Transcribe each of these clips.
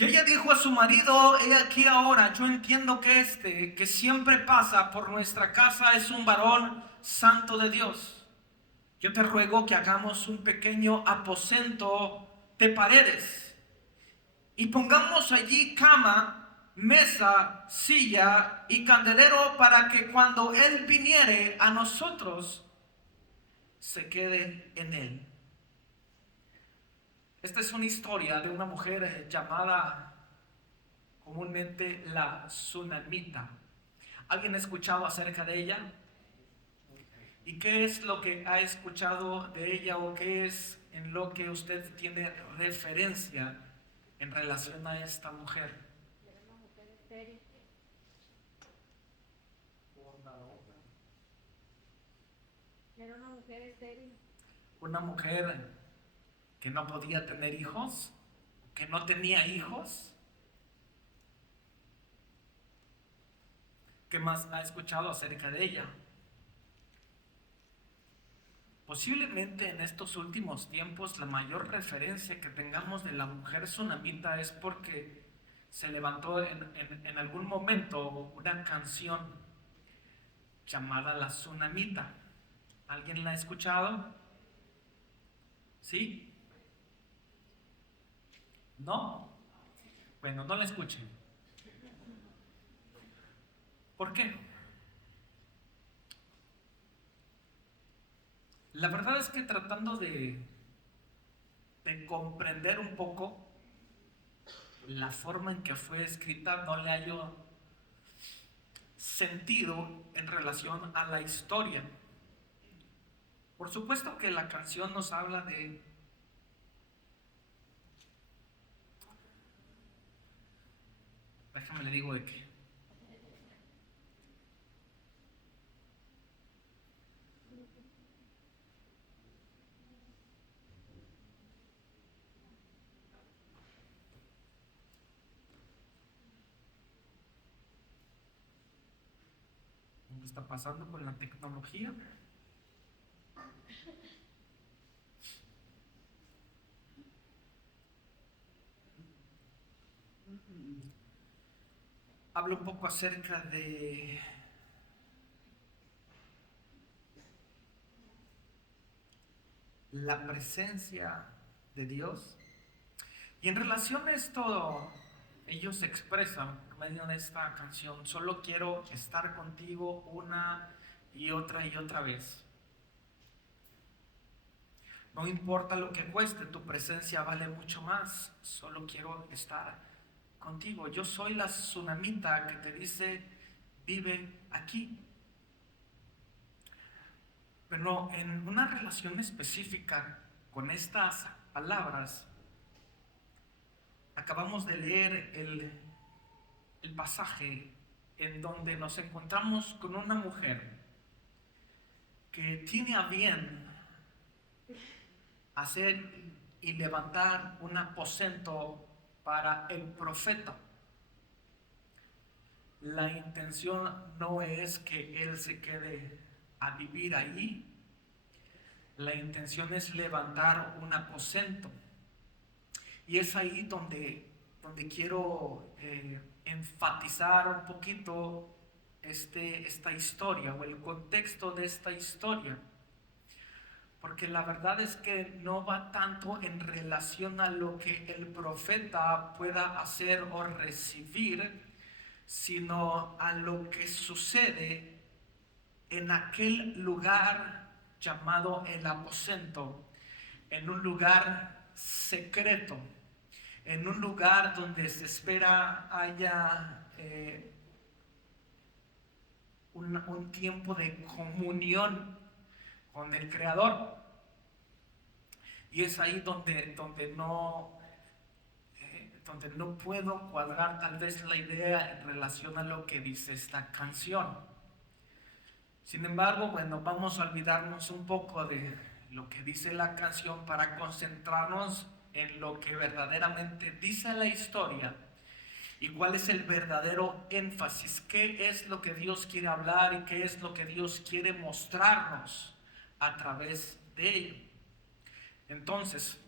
Y ella dijo a su marido: he aquí ahora, yo entiendo que que siempre pasa por nuestra casa es un varón santo de Dios. Yo te ruego que hagamos un pequeño aposento de paredes y pongamos allí cama, mesa, silla y candelero, para que cuando él viniere a nosotros se quede en él. Esta es una historia de una mujer llamada comúnmente la Tsunamita. ¿Alguien ha escuchado acerca de ella? ¿Y qué es lo que ha escuchado de ella, o qué es en lo que usted tiene referencia en relación a esta mujer? Era una mujer estéril. Era una mujer estéril. Una mujer que no podía tener hijos, que no tenía hijos. ¿Qué más ha escuchado acerca de ella? Posiblemente en estos últimos tiempos la mayor referencia que tengamos de la mujer tsunamita es porque se levantó en algún momento una canción llamada La Tsunamita. ¿Alguien la ha escuchado? ¿Sí? ¿No? Bueno, no la escuchen. ¿Por qué? La verdad es que tratando de comprender un poco la forma en que fue escrita, no le hallo sentido en relación a la historia. Por supuesto que la canción nos habla de... Déjame le digo de qué. ¿Qué está pasando con la tecnología? Habla un poco acerca de la presencia de Dios. Y en relación a esto, ellos expresan por medio de esta canción: solo quiero estar contigo una y otra vez. No importa lo que cueste, tu presencia vale mucho más. Solo quiero estar contigo. Yo soy la tsunamita que te dice: vive aquí. Pero en una relación específica con estas palabras, acabamos de leer el pasaje en donde nos encontramos con una mujer que tiene a bien hacer y levantar un aposento para el profeta. La intención no es que él se quede a vivir ahí. La intención es levantar un aposento. Y es ahí donde quiero enfatizar un poquito esta historia, o el contexto de esta historia. Porque la verdad es que no va tanto en relación a lo que el profeta pueda hacer o recibir, sino a lo que sucede en aquel lugar llamado el aposento, en un lugar secreto, en un lugar donde se espera haya un tiempo de comunión con el Creador. Y es ahí donde no puedo cuadrar tal vez la idea en relación a lo que dice esta canción. Sin embargo, bueno, vamos a olvidarnos un poco de lo que dice la canción para concentrarnos en lo que verdaderamente dice la historia y cuál es el verdadero énfasis, qué es lo que Dios quiere hablar y qué es lo que Dios quiere mostrarnos a través de ello. Entonces,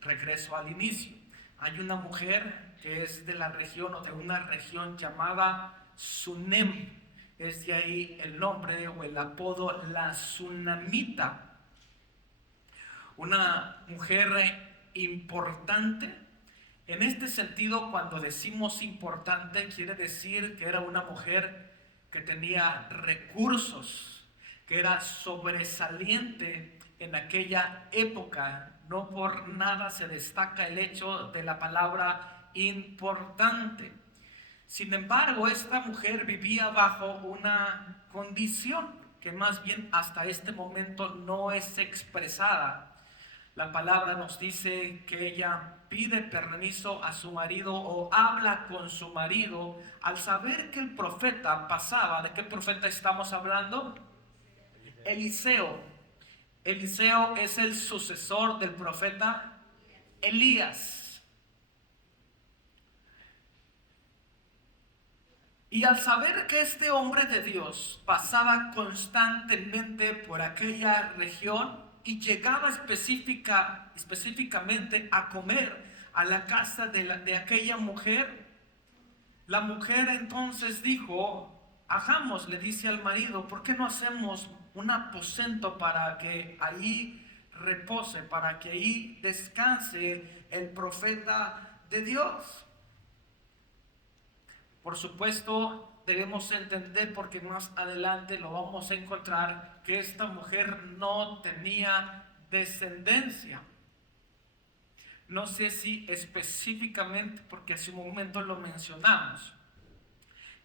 regreso al inicio. Hay una mujer que es de la región o de una región llamada Sunem. Es de ahí el nombre o el apodo la Sunamita. Una mujer importante. En este sentido, cuando decimos importante, quiere decir que era una mujer que tenía recursos, que era sobresaliente en aquella época. No por nada se destaca el hecho de la palabra importante. Sin embargo, esta mujer vivía bajo una condición que más bien hasta este momento no es expresada. La palabra nos dice que ella pide permiso a su marido o habla con su marido al saber que el profeta pasaba. ¿De qué profeta estamos hablando? Eliseo. Eliseo es el sucesor del profeta Elías. Y al saber que este hombre de Dios pasaba constantemente por aquella región y llegaba específicamente a comer a la casa de aquella mujer, la mujer entonces dijo, hagamos, le dice al marido, ¿por qué no hacemos un aposento para que ahí repose, para que ahí descanse el profeta de Dios? Por supuesto, debemos entender, porque más adelante lo vamos a encontrar, que esta mujer no tenía descendencia. No sé si específicamente, porque hace un momento lo mencionamos,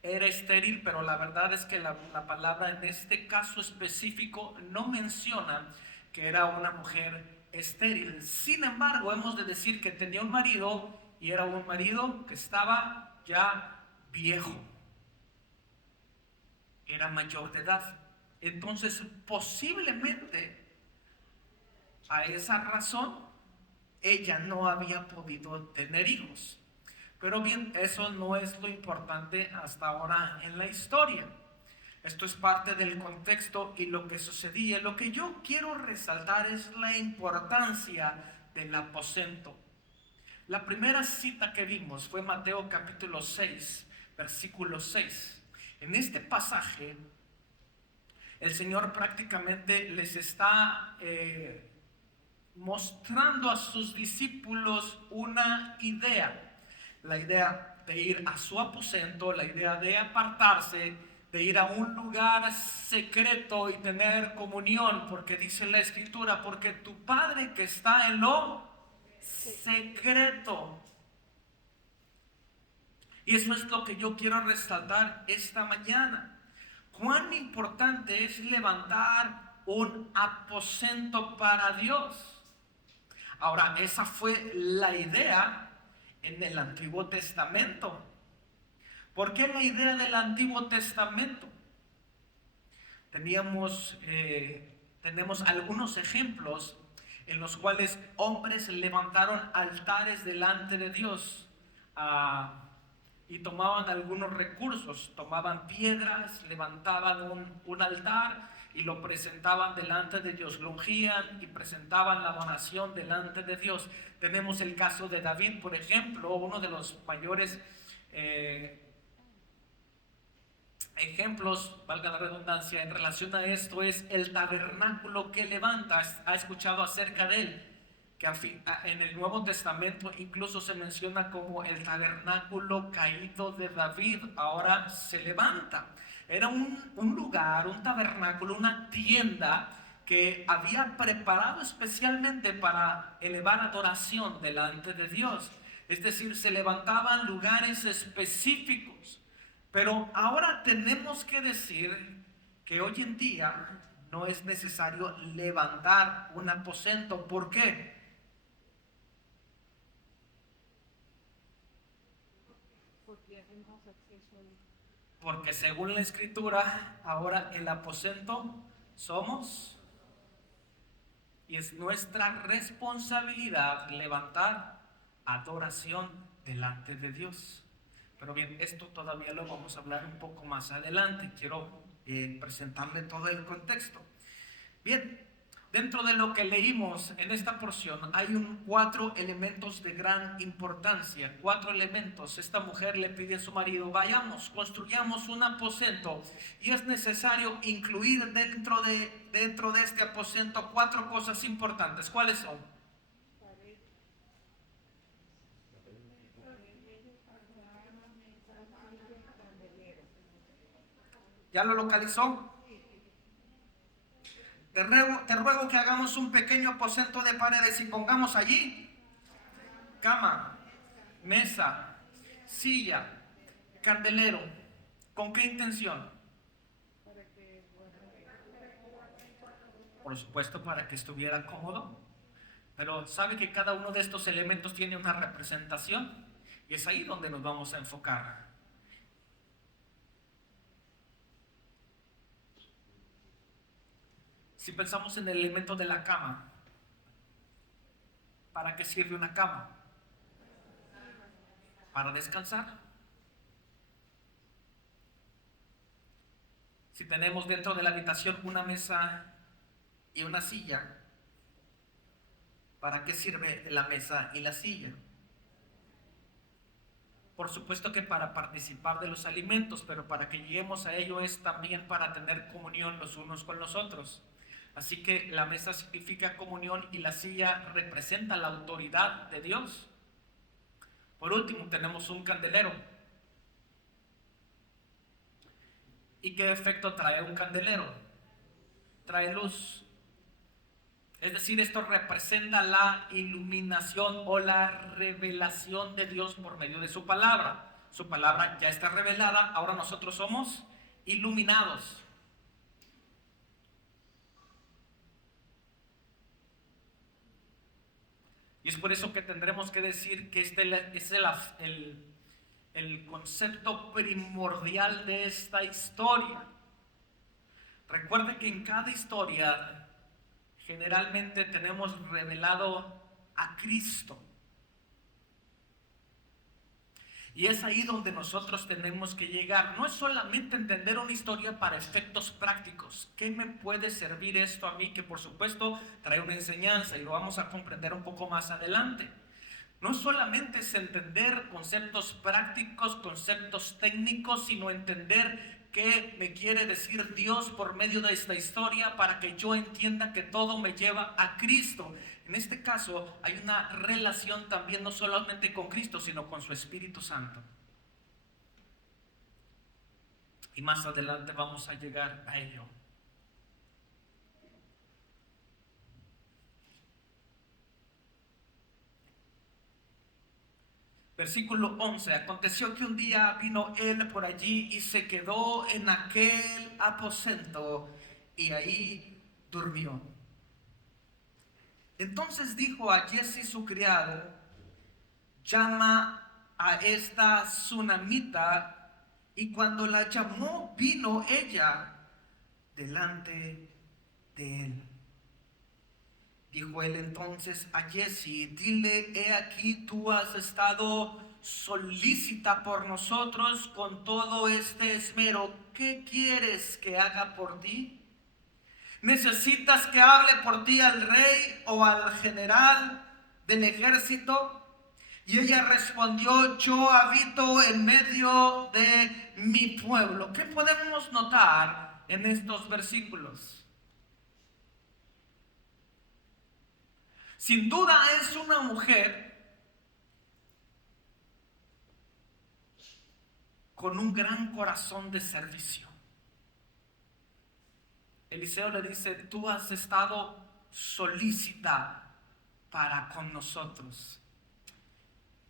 era estéril, pero la verdad es que la palabra en este caso específico no menciona que era una mujer estéril. Sin embargo, hemos de decir que tenía un marido y era un marido que estaba ya viejo, era mayor de edad. Entonces, posiblemente a esa razón ella no había podido tener hijos. Pero bien, eso no es lo importante hasta ahora en la historia. Esto es parte del contexto y lo que sucedía. Lo que yo quiero resaltar es la importancia del aposento. La primera cita que vimos fue Mateo capítulo 6, versículo 6. En este pasaje, el Señor prácticamente les está mostrando a sus discípulos una idea. La idea de ir a su aposento, la idea de apartarse, de ir a un lugar secreto y tener comunión, porque dice la Escritura, porque tu Padre que está en lo secreto. Y eso es lo que yo quiero resaltar esta mañana. Cuán importante es levantar un aposento para Dios. Ahora, esa fue la idea en el Antiguo Testamento. ¿Por qué la idea del Antiguo Testamento? Tenemos algunos ejemplos en los cuales hombres levantaron altares delante de Dios y tomaban algunos recursos, tomaban piedras, levantaban un altar y lo presentaban delante de Dios, lo ungían y presentaban la donación delante de Dios. Tenemos el caso de David, por ejemplo, uno de los mayores ejemplos, valga la redundancia, en relación a esto es el tabernáculo que levanta. ¿Ha escuchado acerca de él? Que en el Nuevo Testamento incluso se menciona como el tabernáculo caído de David, ahora se levanta. Era un lugar, un tabernáculo, una tienda que había preparado especialmente para elevar adoración delante de Dios. Es decir, se levantaban lugares específicos. Pero ahora tenemos que decir que hoy en día no es necesario levantar un aposento. ¿Por qué? Porque según la Escritura, ahora el aposento somos, y es nuestra responsabilidad levantar adoración delante de Dios. Pero bien, esto todavía lo vamos a hablar un poco más adelante. Quiero presentarle todo el contexto. Bien, dentro de lo que leímos en esta porción hay 4 elementos de gran importancia. 4 elementos. Esta mujer le pide a su marido: vayamos, construyamos un aposento, y es necesario incluir dentro de este aposento 4 cosas importantes. ¿Cuáles son? ¿Ya lo localizó? Te ruego que hagamos un pequeño aposento de paredes y pongamos allí cama, mesa, silla, candelero. ¿Con qué intención? Por supuesto, para que estuviera cómodo. Pero sabe que cada uno de estos elementos tiene una representación, y es ahí donde nos vamos a enfocar. Si pensamos en el elemento de la cama, ¿para qué sirve una cama? Para descansar. Si tenemos dentro de la habitación una mesa y una silla, ¿para qué sirve la mesa y la silla? Por supuesto que para participar de los alimentos, pero para que lleguemos a ello es también para tener comunión los unos con los otros. Así que la mesa significa comunión y la silla representa la autoridad de Dios. Por último, tenemos un candelero. ¿Y qué efecto trae un candelero? Trae luz. Es decir, esto representa la iluminación o la revelación de Dios por medio de su palabra. Su palabra ya está revelada, ahora nosotros somos iluminados. Y es por eso que tendremos que decir que este es el concepto primordial de esta historia. Recuerde que en cada historia generalmente tenemos revelado a Cristo. Y es ahí donde nosotros tenemos que llegar. No es solamente entender una historia para efectos prácticos. ¿Qué me puede servir esto a mí? Que por supuesto trae una enseñanza y lo vamos a comprender un poco más adelante. No solamente es entender conceptos prácticos, conceptos técnicos, sino entender qué me quiere decir Dios por medio de esta historia para que yo entienda que todo me lleva a Cristo. En este caso hay una relación también no solamente con Cristo, sino con su Espíritu Santo. Y más adelante vamos a llegar a ello. Versículo 11. Aconteció que un día vino él por allí y se quedó en aquel aposento y ahí durmió. Entonces dijo a Giezi su criado: llama a esta sunamita. Y cuando la llamó, vino ella delante de él. Dijo él entonces a Giezi: dile, he aquí tú has estado solícita por nosotros con todo este esmero. ¿Qué quieres que haga por ti? ¿Necesitas que hable por ti al rey o al general del ejército? Y ella respondió: yo habito en medio de mi pueblo. ¿Qué podemos notar en estos versículos? Sin duda es una mujer con un gran corazón de servicio. Eliseo le dice: tú has estado solícita para con nosotros.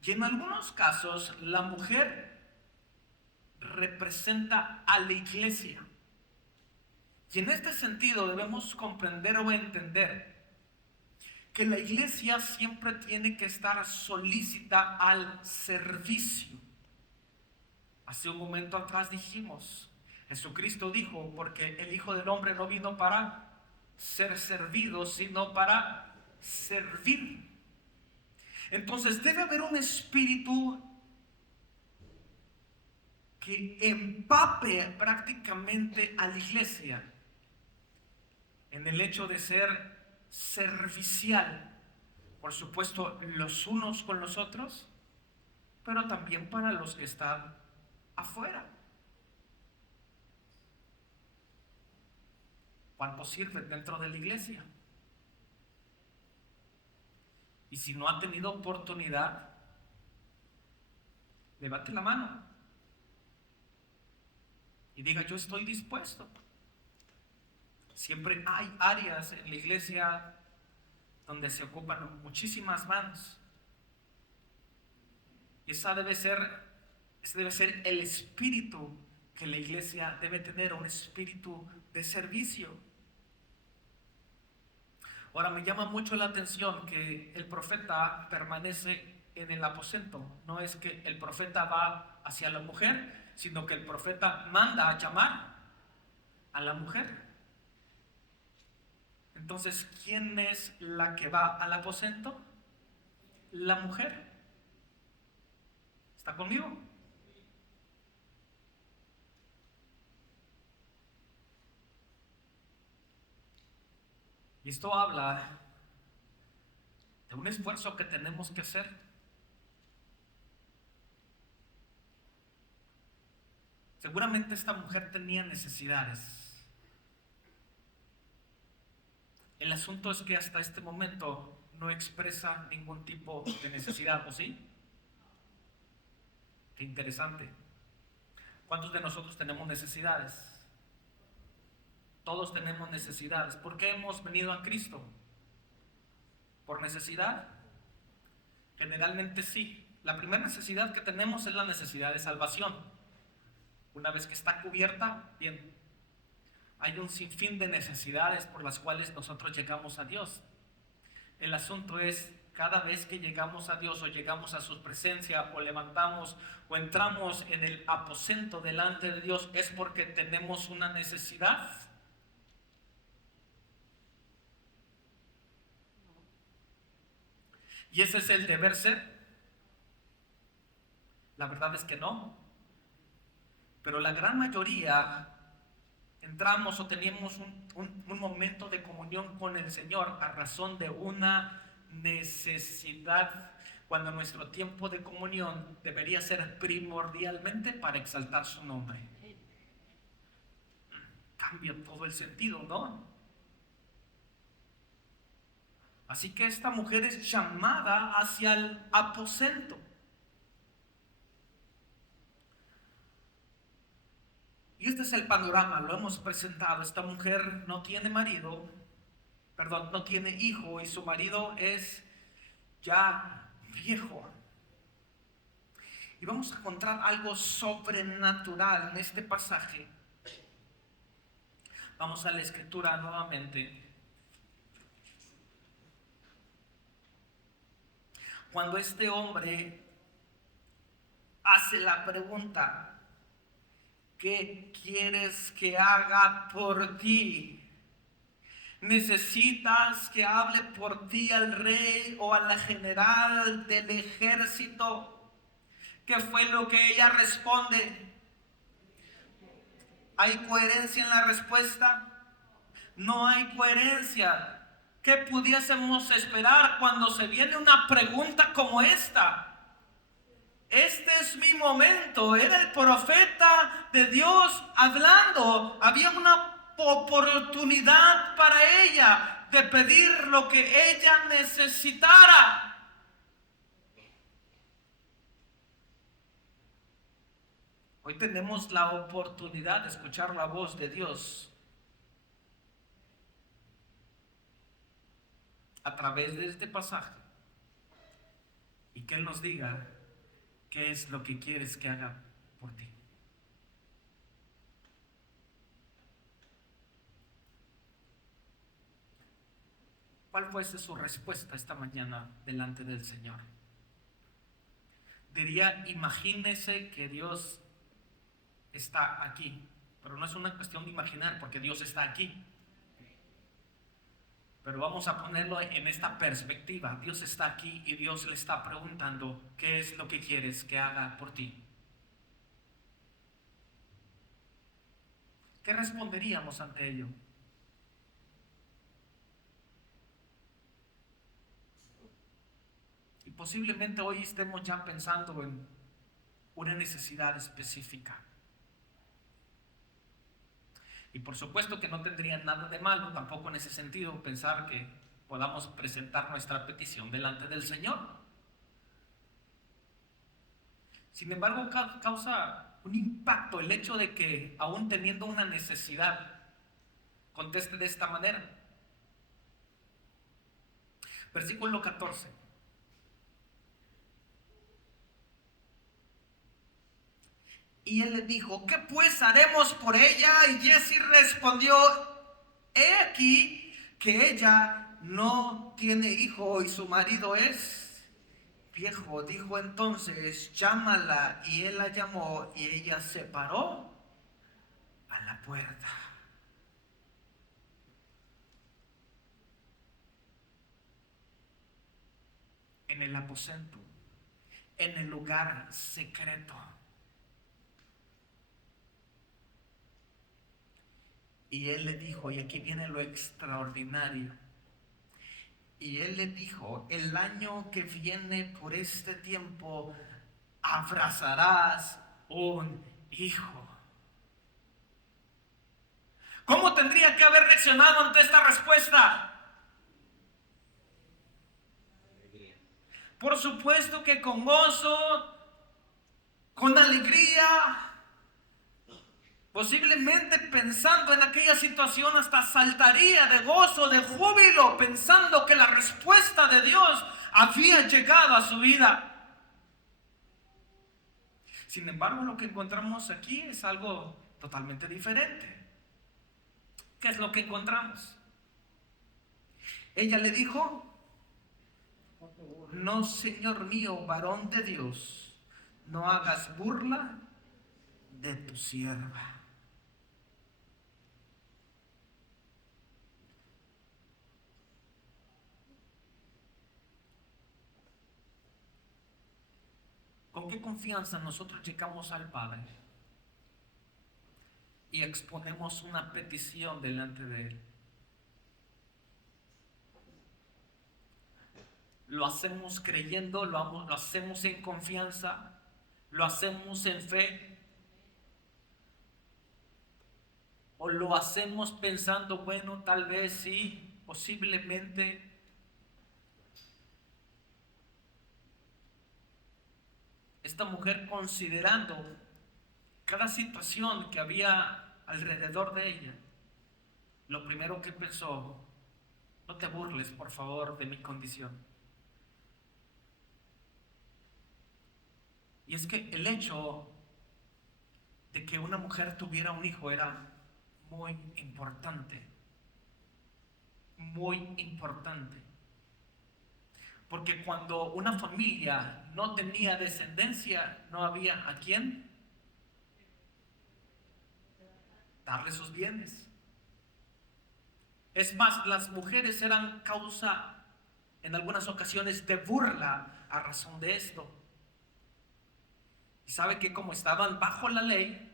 Y en algunos casos la mujer representa a la iglesia. Y en este sentido debemos comprender o entender que la iglesia siempre tiene que estar solícita al servicio. Hace un momento atrás dijimos, Jesucristo dijo: porque el Hijo del Hombre no vino para ser servido, sino para servir. Entonces debe haber un espíritu que empape prácticamente a la iglesia en el hecho de ser servicial, por supuesto, los unos con los otros, pero también para los que están afuera. ¿Cuántos sirven dentro de la iglesia? Y si no ha tenido oportunidad, levante la mano y diga: yo estoy dispuesto. Siempre hay áreas en la iglesia donde se ocupan muchísimas manos. Y ese debe ser el espíritu que la iglesia debe tener, un espíritu de servicio. Ahora, me llama mucho la atención que el profeta permanece en el aposento. No es que el profeta va hacia la mujer, sino que el profeta manda a llamar a la mujer. Entonces, ¿quién es la que va al aposento? La mujer. ¿Está conmigo? Y esto habla de un esfuerzo que tenemos que hacer. Seguramente esta mujer tenía necesidades. El asunto es que hasta este momento no expresa ningún tipo de necesidad, ¿o sí? Qué interesante. ¿Cuántos de nosotros tenemos necesidades? Todos tenemos necesidades. ¿Por qué hemos venido a Cristo? ¿Por necesidad? Generalmente sí. La primera necesidad que tenemos es la necesidad de salvación. Una vez que está cubierta, bien, hay un sinfín de necesidades por las cuales nosotros llegamos a Dios. El asunto es, cada vez que llegamos a Dios o llegamos a su presencia o levantamos o entramos en el aposento delante de Dios, ¿es porque tenemos una necesidad? ¿Y ese es el deber ser? La verdad es que no. Pero la gran mayoría entramos o tenemos un momento de comunión con el Señor a razón de una necesidad, cuando nuestro tiempo de comunión debería ser primordialmente para exaltar su nombre. Cambia todo el sentido, ¿no? Así que esta mujer es llamada hacia el aposento. Y este es el panorama, lo hemos presentado. Esta mujer no tiene marido, no tiene hijo, y su marido es ya viejo. Y vamos a encontrar algo sobrenatural en este pasaje. Vamos a la escritura nuevamente. Cuando este hombre hace la pregunta: ¿qué quieres que haga por ti? ¿Necesitas que hable por ti al rey o a la general del ejército? ¿Qué fue lo que ella responde? ¿Hay coherencia en la respuesta? No hay coherencia. ¿Qué pudiésemos esperar cuando se viene una pregunta como esta? Este es mi momento. Era el profeta de Dios hablando. Había una oportunidad para ella de pedir lo que ella necesitara. Hoy tenemos la oportunidad de escuchar la voz de Dios a través de este pasaje y que Él nos diga qué es lo que quieres que haga por ti. ¿Cuál fuese su respuesta esta mañana delante del Señor? Diría: imagínese que Dios está aquí. Pero no es una cuestión de imaginar, porque Dios está aquí. Pero vamos a ponerlo en esta perspectiva. Dios está aquí y Dios le está preguntando: ¿qué es lo que quieres que haga por ti? ¿Qué responderíamos ante ello? Y posiblemente hoy estemos ya pensando en una necesidad específica. Y por supuesto que no tendría nada de malo tampoco en ese sentido pensar que podamos presentar nuestra petición delante del Señor. Sin embargo, causa un impacto el hecho de que aún teniendo una necesidad, conteste de esta manera. Versículo 14. Y él le dijo: ¿qué pues haremos por ella? Y Giezi respondió: he aquí que ella no tiene hijo y su marido es viejo. Dijo entonces: llámala. Y él la llamó y ella se paró a la puerta. En el aposento, en el lugar secreto. Y él le dijo, y aquí viene lo extraordinario. Y él le dijo: el año que viene por este tiempo abrazarás un hijo. ¿Cómo tendría que haber reaccionado ante esta respuesta? Por supuesto que con gozo, con alegría. Posiblemente pensando en aquella situación hasta saltaría de gozo, de júbilo, pensando que la respuesta de Dios había llegado a su vida. Sin embargo, lo que encontramos aquí es algo totalmente diferente. ¿Qué es lo que encontramos? Ella le dijo: no, Señor mío, varón de Dios, no hagas burla de tu sierva. ¿Con qué confianza nosotros llegamos al Padre y exponemos una petición delante de Él? ¿Lo hacemos creyendo? ¿Lo hacemos en confianza? ¿Lo hacemos en fe? ¿O lo hacemos pensando, bueno, tal vez sí, posiblemente? Esta mujer, considerando cada situación que había alrededor de ella, lo primero que pensó: no te burles, por favor, de mi condición. Y es que el hecho de que una mujer tuviera un hijo era muy importante. Muy importante. Porque cuando una familia no tenía descendencia, no había a quién darle sus bienes. Es más, las mujeres eran causa en algunas ocasiones de burla a razón de esto. Y sabe que como estaban bajo la ley,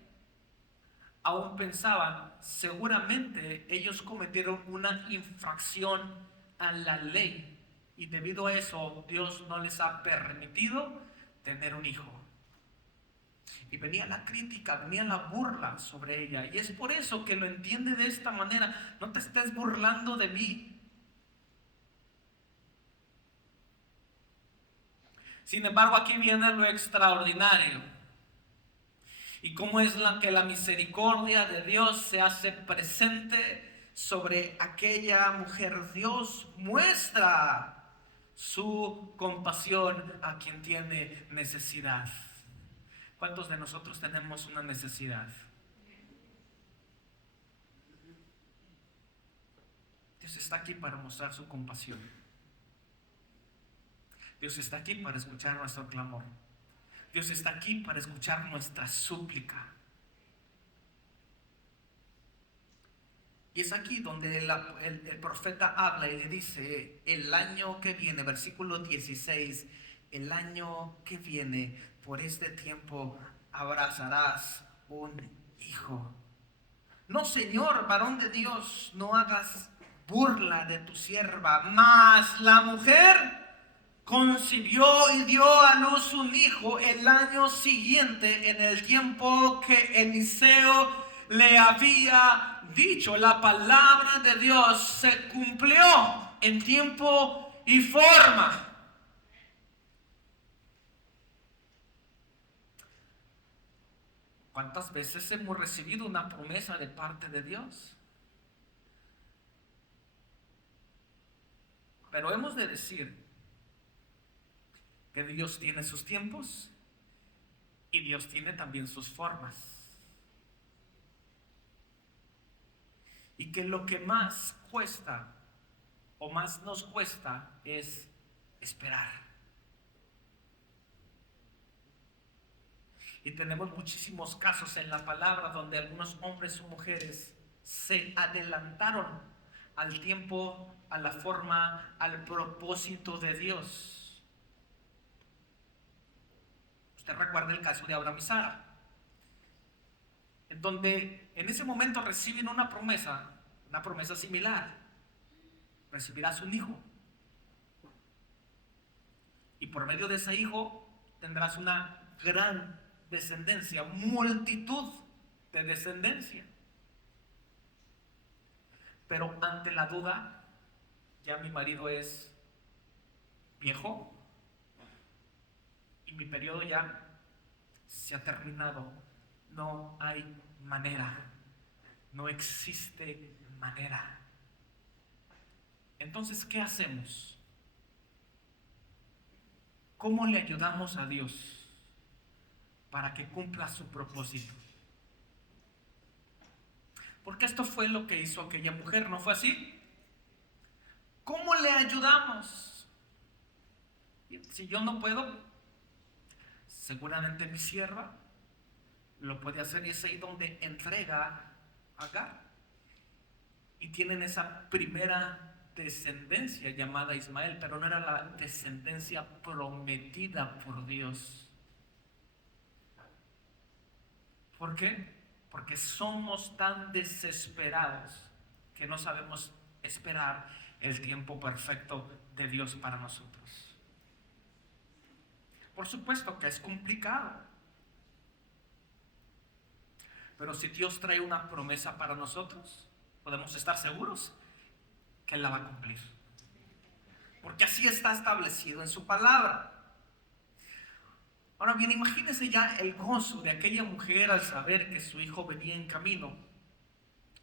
aún pensaban, seguramente ellos cometieron una infracción a la ley. Y debido a eso, Dios no les ha permitido tener un hijo. Y venía la crítica, venía la burla sobre ella. Y es por eso que lo entiende de esta manera: no te estés burlando de mí. Sin embargo, aquí viene lo extraordinario. Y cómo es que la misericordia de Dios se hace presente sobre aquella mujer. Dios muestra su compasión a quien tiene necesidad. ¿Cuántos de nosotros tenemos una necesidad? Dios está aquí para mostrar su compasión. Dios está aquí para escuchar nuestro clamor. Dios está aquí para escuchar nuestra súplica. Y es aquí donde el profeta habla y le dice: el año que viene, versículo 16, el año que viene, por este tiempo, abrazarás un hijo. No, Señor, varón de Dios, no hagas burla de tu sierva. Mas la mujer concibió y dio a luz un hijo el año siguiente, en el tiempo que Eliseo le había dicho. La palabra de Dios se cumplió en tiempo y forma. ¿Cuántas veces hemos recibido una promesa de parte de Dios? Pero hemos de decir que Dios tiene sus tiempos y Dios tiene también sus formas. Y que lo que más cuesta o más nos cuesta es esperar. Y tenemos muchísimos casos en la palabra donde algunos hombres o mujeres se adelantaron al tiempo, a la forma, al propósito de Dios. Usted recuerda el caso de Abraham y Sara, en donde en ese momento reciben una promesa similar. Recibirás un hijo. Y por medio de ese hijo tendrás una gran descendencia, multitud de descendencia. Pero ante la duda, ya mi marido es viejo y mi periodo ya se ha terminado. No hay manera, no existe manera. Entonces, ¿qué hacemos? ¿Cómo le ayudamos a Dios para que cumpla su propósito? Porque esto fue lo que hizo aquella mujer, ¿no fue así? ¿Cómo le ayudamos? Si yo no puedo, seguramente mi sierva lo puede hacer, y es ahí donde entrega a Agar. Y tienen esa primera descendencia llamada Ismael, pero no era la descendencia prometida por Dios. ¿Por qué? Porque somos tan desesperados que no sabemos esperar el tiempo perfecto de Dios para nosotros. Por supuesto que es complicado, pero si Dios trae una promesa para nosotros, podemos estar seguros que Él la va a cumplir, porque así está establecido en su palabra. Ahora bien, imagínense ya el gozo de aquella mujer al saber que su hijo venía en camino.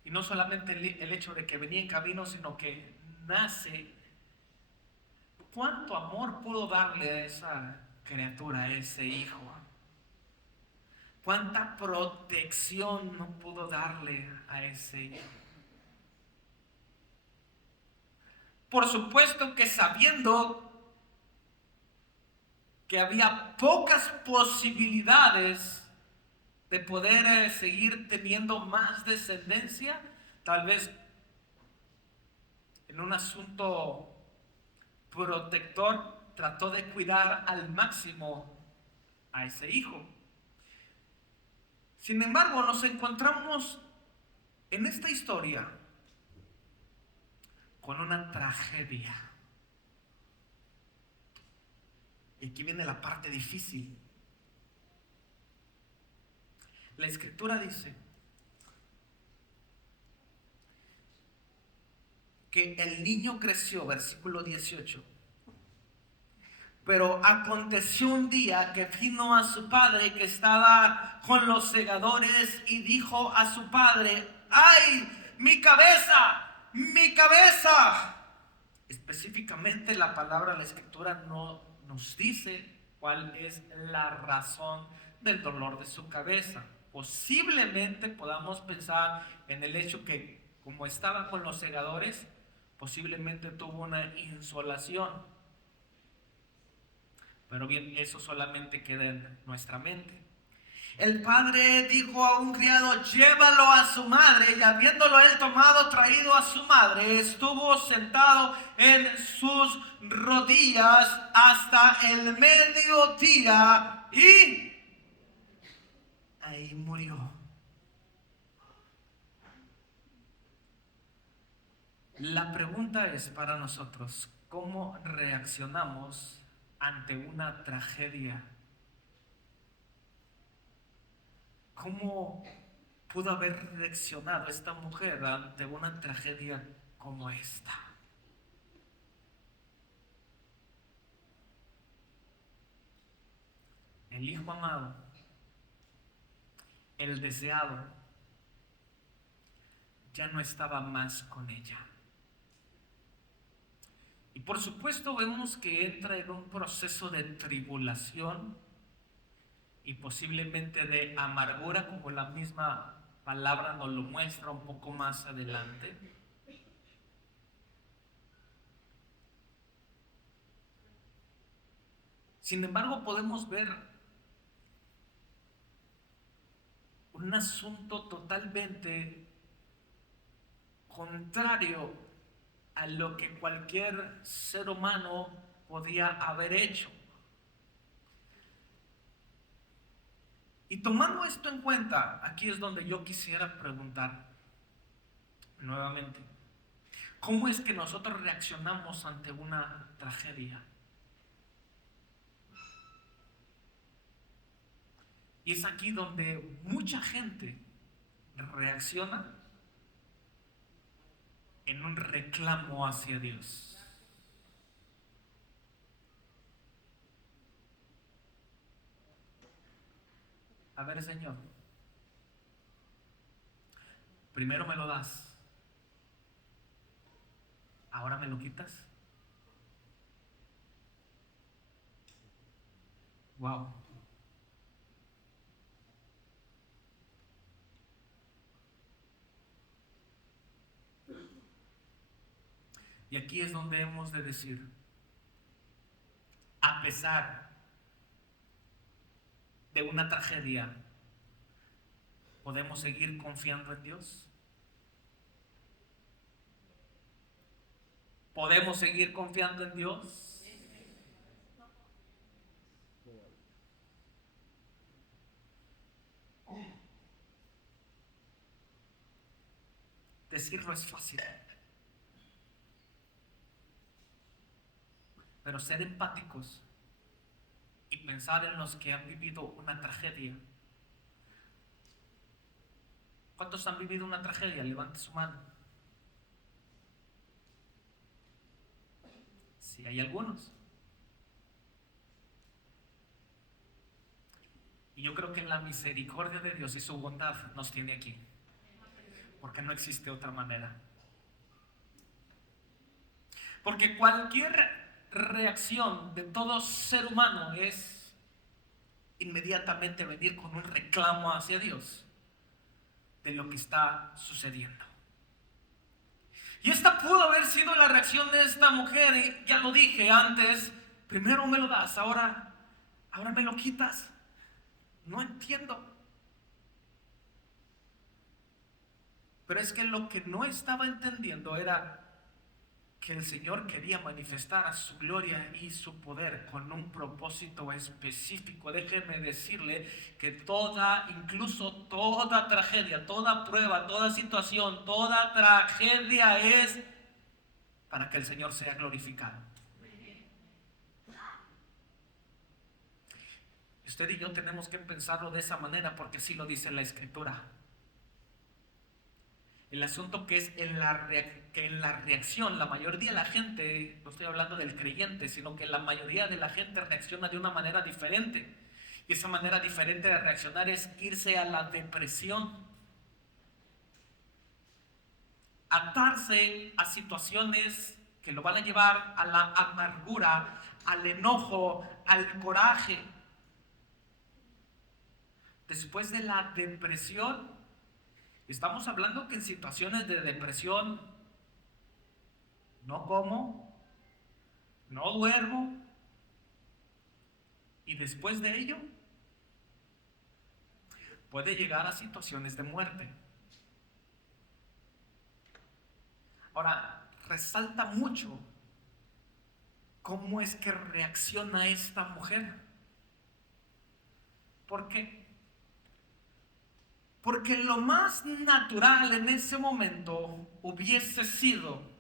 Y no solamente el hecho de que venía en camino, sino que nace. ¿Cuánto amor pudo darle a esa criatura, a ese hijo? ¿Cuánta protección no pudo darle a ese hijo? Por supuesto que sabiendo que había pocas posibilidades de poder seguir teniendo más descendencia, tal vez en un asunto protector trató de cuidar al máximo a ese hijo. Sin embargo, nos encontramos en esta historia con una tragedia. Y aquí viene la parte difícil. La escritura dice que el niño creció, versículo 18. Pero aconteció un día que vino a su padre, que estaba con los segadores, y dijo a su padre: ¡ay, mi cabeza! ¡Mi cabeza! Específicamente la palabra, la escritura no nos dice cuál es la razón del dolor de su cabeza. Posiblemente podamos pensar en el hecho que, como estaba con los segadores, posiblemente tuvo una insolación. Pero bien, eso solamente queda en nuestra mente. El padre dijo a un criado: llévalo a su madre. Y habiéndolo él tomado, traído a su madre, estuvo sentado en sus rodillas hasta el mediodía y ahí murió. La pregunta es para nosotros: ¿cómo reaccionamos ante una tragedia. ¿Cómo pudo haber reaccionado esta mujer ante una tragedia como esta? El hijo amado, el deseado, ya no estaba más con ella. Y por supuesto vemos que entra en un proceso de tribulación y posiblemente de amargura, como la misma palabra nos lo muestra un poco más adelante. Sin embargo, podemos ver un asunto totalmente contrario a lo que cualquier ser humano podía haber hecho. Y tomando esto en cuenta, aquí es donde yo quisiera preguntar nuevamente, ¿cómo es que nosotros reaccionamos ante una tragedia? Y es aquí donde mucha gente reacciona en un reclamo hacia Dios. A ver, Señor, primero me lo das, ahora me lo quitas. Wow. Y aquí es donde hemos de decir, a pesar de una tragedia, ¿podemos seguir confiando en Dios? ¿Podemos seguir confiando en Dios? Decirlo es fácil, pero ser empáticos y pensar en los que han vivido una tragedia. ¿Cuántos han vivido una tragedia? Levante su mano. Sí, hay algunos. Y yo creo que la misericordia de Dios y su bondad nos tiene aquí, porque no existe otra manera. Porque cualquier reacción de todo ser humano es inmediatamente venir con un reclamo hacia Dios de lo que está sucediendo. Y esta pudo haber sido la reacción de esta mujer, y ya lo dije antes, primero me lo das, ahora me lo quitas. No entiendo. Pero es que lo que no estaba entendiendo era que el Señor quería manifestar a su gloria y su poder con un propósito específico. Déjeme decirle que incluso toda tragedia, toda prueba, toda situación, toda tragedia es para que el Señor sea glorificado. Usted y yo tenemos que pensarlo de esa manera, porque así lo dice la Escritura. El asunto que es que en la reacción, la mayoría de la gente, no estoy hablando del creyente, sino que la mayoría de la gente reacciona de una manera diferente. Y esa manera diferente de reaccionar es irse a la depresión, atarse a situaciones que lo van a llevar a la amargura, al enojo, al coraje. Después de la depresión, estamos hablando que en situaciones de depresión no como, no duermo, y después de ello puede llegar a situaciones de muerte. Ahora, resalta mucho cómo es que reacciona esta mujer. ¿Por qué? Porque lo más natural en ese momento hubiese sido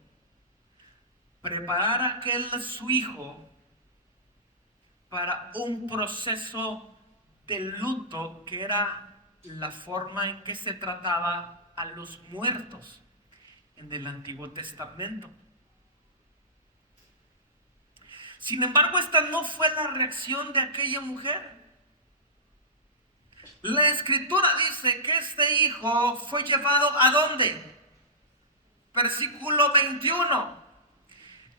preparar a aquel su hijo para un proceso de luto que era la forma en que se trataba a los muertos en el Antiguo Testamento. Sin embargo, esta no fue la reacción de aquella mujer. La Escritura dice que este hijo fue llevado ¿a dónde? Versículo 21.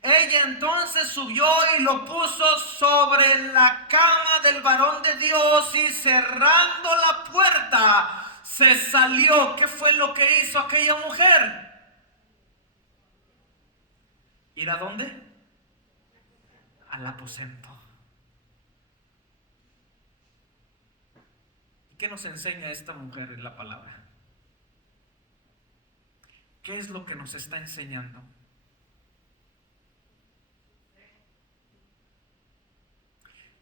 Ella entonces subió y lo puso sobre la cama del varón de Dios y cerrando la puerta se salió. ¿Qué fue lo que hizo aquella mujer? ¿Ir a dónde? Al aposento. ¿Y qué nos enseña esta mujer en la palabra? ¿Qué es lo que nos está enseñando?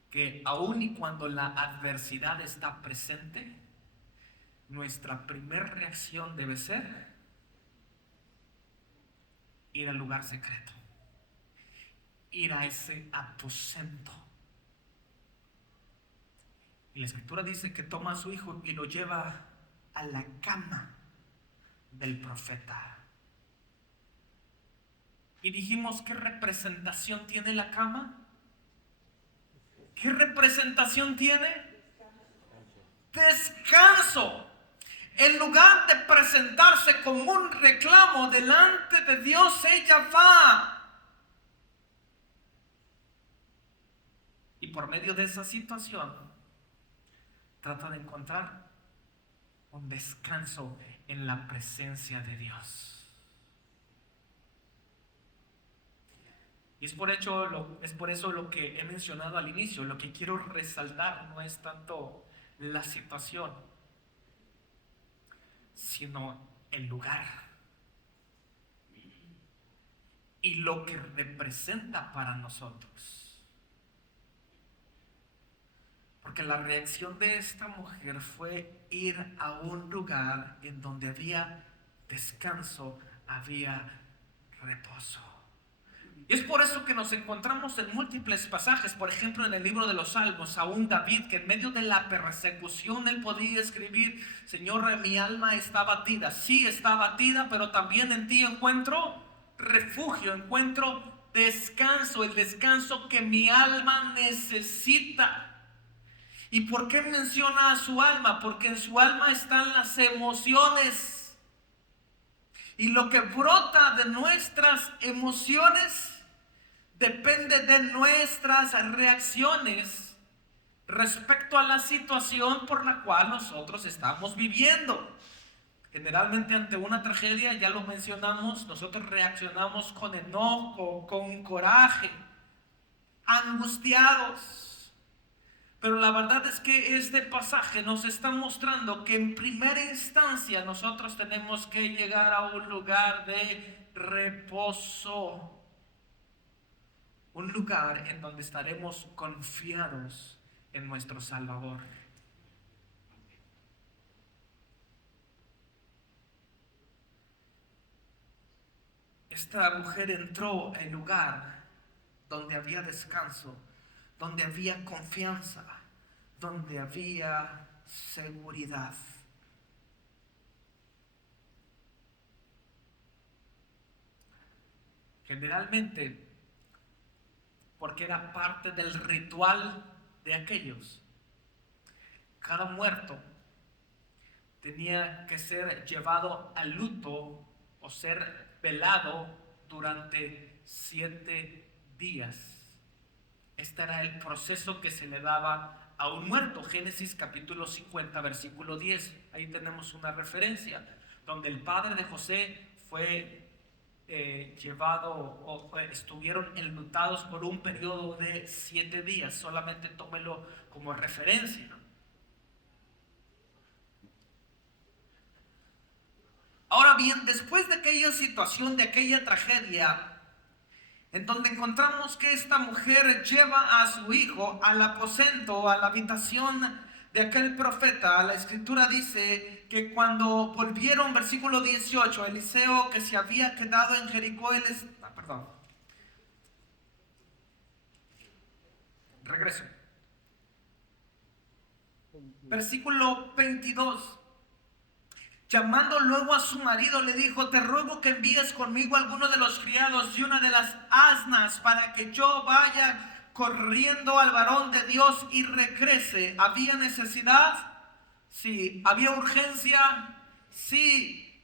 Que aun y cuando la adversidad está presente, nuestra primera reacción debe ser ir al lugar secreto, ir a ese aposento. Y la Escritura dice que toma a su hijo y lo lleva a la cama del profeta. Y dijimos, ¿qué representación tiene la cama? ¿Qué representación tiene? Descanso. En lugar de presentarse como un reclamo delante de Dios, ella va. Y por medio de esa situación, trata de encontrar un descanso en la presencia de Dios. Y es por eso lo que he mencionado al inicio. Lo que quiero resaltar no es tanto la situación, sino el lugar y lo que representa para nosotros. Porque la reacción de esta mujer fue ir a un lugar en donde había descanso, había reposo. Y es por eso que nos encontramos en múltiples pasajes, por ejemplo en el libro de los Salmos, aún David, que en medio de la persecución él podía escribir: Señor, mi alma está abatida. Sí, está abatida, pero también en ti encuentro refugio, encuentro descanso, el descanso que mi alma necesita. ¿Y por qué menciona a su alma? Porque en su alma están las emociones. Y lo que brota de nuestras emociones depende de nuestras reacciones respecto a la situación por la cual nosotros estamos viviendo. Generalmente ante una tragedia, ya lo mencionamos, nosotros reaccionamos con enojo, con coraje, angustiados. Pero la verdad es que este pasaje nos está mostrando que en primera instancia nosotros tenemos que llegar a un lugar de reposo. Un lugar en donde estaremos confiados en nuestro Salvador. Esta mujer entró al lugar donde había descanso, donde había confianza, donde había seguridad. Generalmente, porque era parte del ritual de aquellos, cada muerto tenía que ser llevado al luto o ser velado durante 7 días. Este era el proceso que se le daba a un muerto. Génesis capítulo 50, versículo 10. Ahí tenemos una referencia donde el padre de José fue llevado o estuvieron enlutados por un periodo de 7 días. Solamente tómelo como referencia. Ahora bien, después de aquella situación, de aquella tragedia, en donde encontramos que esta mujer lleva a su hijo al aposento, a la habitación de aquel profeta, la Escritura dice que cuando volvieron, versículo 18, Eliseo, que se había quedado en Jericó, regreso. Versículo 22. Llamando luego a su marido, le dijo: te ruego que envíes conmigo a alguno de los criados y una de las asnas, para que yo vaya corriendo al varón de Dios y regrese. ¿Había necesidad? Sí. ¿Había urgencia? Sí.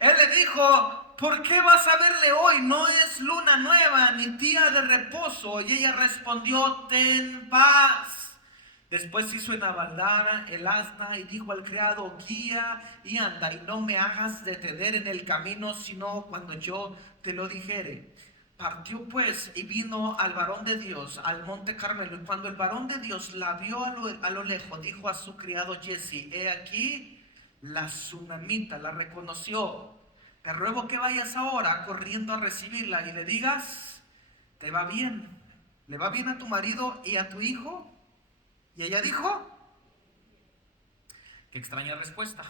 Él le dijo: ¿por qué vas a verle hoy? No es luna nueva ni día de reposo. Y ella respondió: ten paz. Después hizo enabaldar el asna y dijo al criado: guía y anda, y no me hagas detener en el camino, sino cuando yo te lo dijere. Partió pues y vino al varón de Dios al monte Carmelo. Y cuando el varón de Dios la vio a lo lejos, dijo a su criado Jesse: he aquí la sunamita. La reconoció. Te ruego que vayas ahora corriendo a recibirla y le digas: te va bien, le va bien a tu marido y a tu hijo. Y ella dijo: qué extraña respuesta.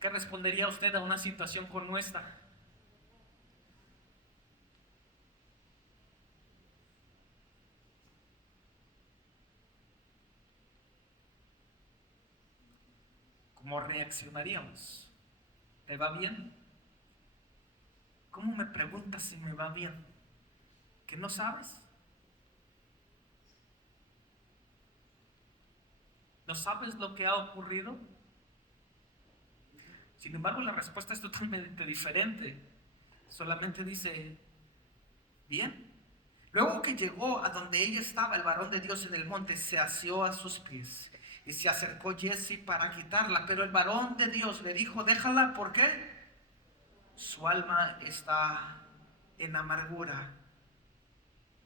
¿Qué respondería usted a una situación como esta? ¿Cómo reaccionaríamos? ¿Te va bien? ¿Cómo me preguntas si me va bien? ¿Que no sabes? ¿No sabes lo que ha ocurrido? Sin embargo, la respuesta es totalmente diferente. Solamente dice: bien. Luego que llegó a donde ella estaba, el varón de Dios en el monte se asió a sus pies y se acercó Jesse para quitarla. Pero el varón de Dios le dijo: déjala. ¿Por qué? Su alma está en amargura.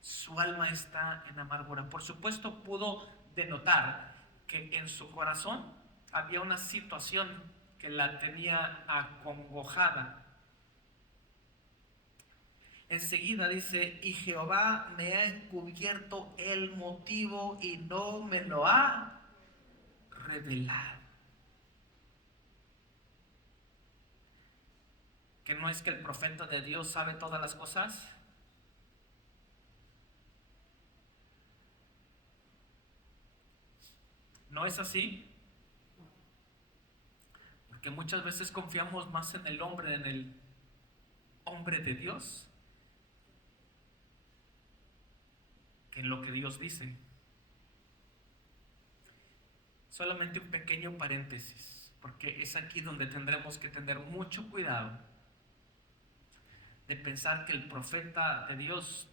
Su alma está en amargura. Por supuesto, pudo denotar que en su corazón había una situación que la tenía acongojada. Enseguida dice: y Jehová me ha encubierto el motivo y no me lo ha revelado. ¿Que no es que el profeta de Dios sabe todas las cosas? ¿No es así? Porque muchas veces confiamos más en el hombre de Dios, que en lo que Dios dice. Solamente un pequeño paréntesis, porque es aquí donde tendremos que tener mucho cuidado de pensar que el profeta de Dios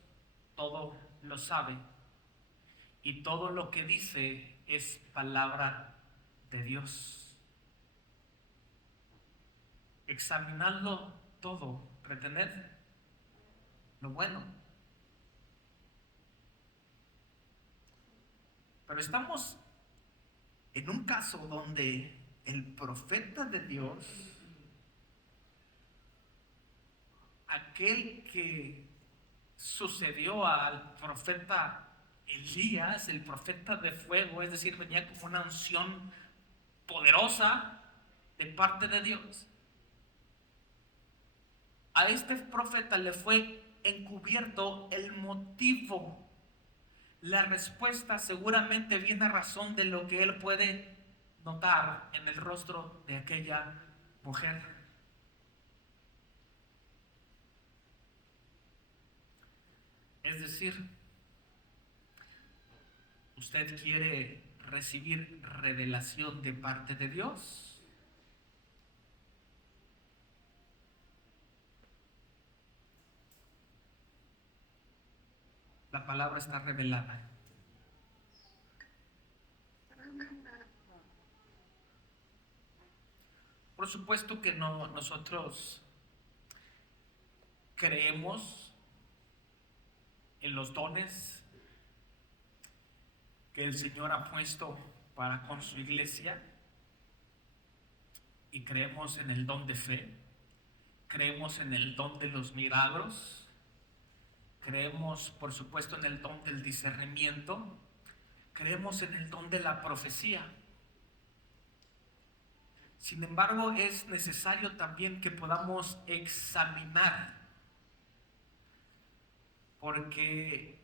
todo lo sabe y todo lo que dice es palabra de Dios. Examinarlo todo, retener lo bueno. Pero estamos en un caso donde el profeta de Dios, aquel que sucedió al profeta Elías, el profeta de fuego, es decir, venía como una unción poderosa de parte de Dios. A este profeta le fue encubierto el motivo. La respuesta seguramente viene a razón de lo que él puede notar en el rostro de aquella mujer. Es decir, ¿usted quiere recibir revelación de parte de Dios? La palabra está revelada. Por supuesto que no, nosotros creemos en los dones que el Señor ha puesto para con su iglesia, y creemos en el don de fe, creemos en el don de los milagros, creemos por supuesto en el don del discernimiento, creemos en el don de la profecía. Sin embargo, es necesario también que podamos examinar, porque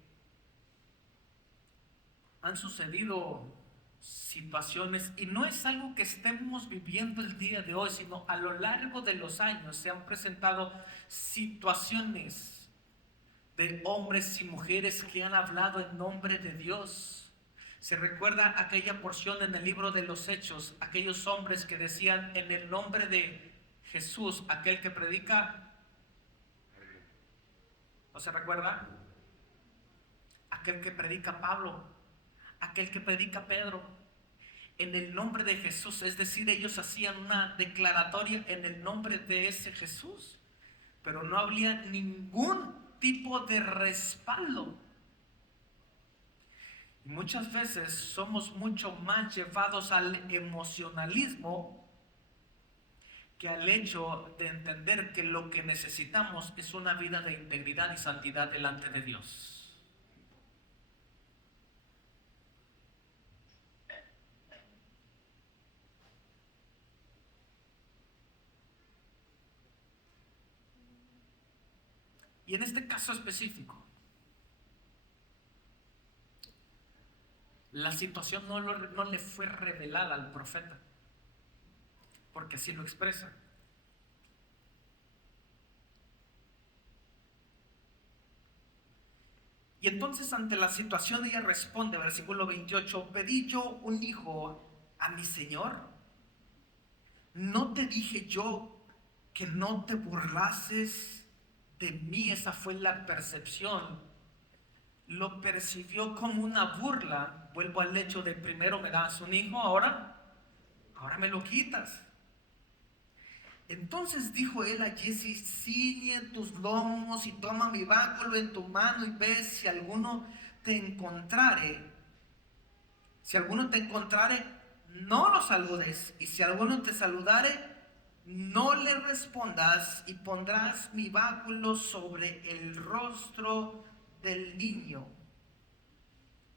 han sucedido situaciones, y no es algo que estemos viviendo el día de hoy, sino a lo largo de los años se han presentado situaciones de hombres y mujeres que han hablado en nombre de Dios. Se recuerda aquella porción en el libro de los Hechos, aquellos hombres que decían en el nombre de Jesús, aquel que predica, ¿no se recuerda? Aquel que predica Pablo, aquel que predica Pedro, en el nombre de Jesús. Es decir, ellos hacían una declaratoria en el nombre de ese Jesús, pero no había ningún tipo de respaldo. Y muchas veces somos mucho más llevados al emocionalismo que al hecho de entender que lo que necesitamos es una vida de integridad y santidad delante de Dios. Y en este caso específico, la situación no le fue revelada al profeta, porque así lo expresa. Y entonces ante la situación ella responde, versículo 28, ¿pedí yo un hijo a mi Señor? ¿No te dije yo que no te burlases de mí? Esa fue la percepción. Lo percibió como una burla. Vuelvo al hecho de primero me das un hijo, ahora me lo quitas. Entonces dijo él a Giezi, ciñe tus lomos y toma mi báculo en tu mano y ve si alguno te encontrare. Si alguno te encontrare, no lo saludes. Y si alguno te saludare, no le respondas, y pondrás mi báculo sobre el rostro del niño.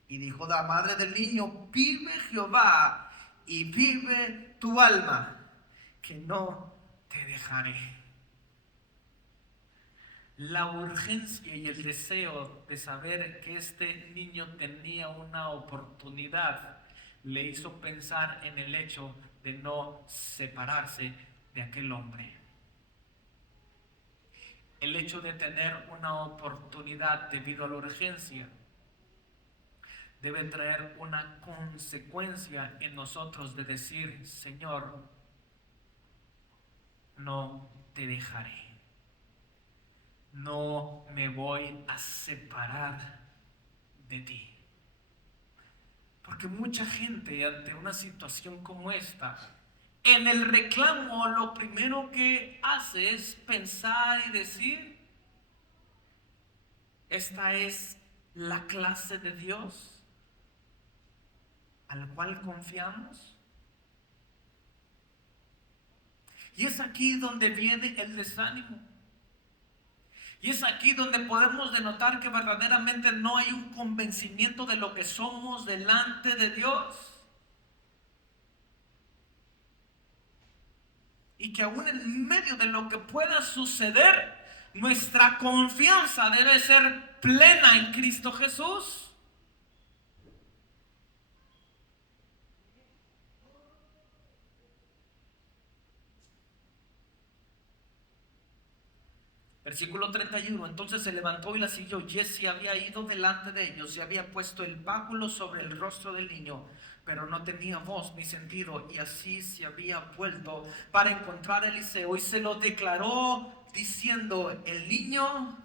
Y dijo la madre del niño, vive Jehová y vive tu alma, que no te dejaré. La urgencia y el deseo de saber que este niño tenía una oportunidad le hizo pensar en el hecho de no separarse de aquel hombre. El hecho de tener una oportunidad debido a la urgencia debe traer una consecuencia en nosotros de decir, Señor, no te dejaré. No me voy a separar de ti. Porque mucha gente ante una situación como esta, en el reclamo lo primero que hace es pensar y decir, esta es la clase de Dios al cual confiamos. Y es aquí donde viene el desánimo. Y es aquí donde podemos denotar que verdaderamente no hay un convencimiento de lo que somos delante de Dios. Y que aún en medio de lo que pueda suceder, nuestra confianza debe ser plena en Cristo Jesús. Versículo 31, entonces se levantó y la siguió. Giezi había ido delante de ellos y había puesto el báculo sobre el rostro del niño, pero no tenía voz ni sentido, y así se había vuelto para encontrar a Eliseo y se lo declaró diciendo, el niño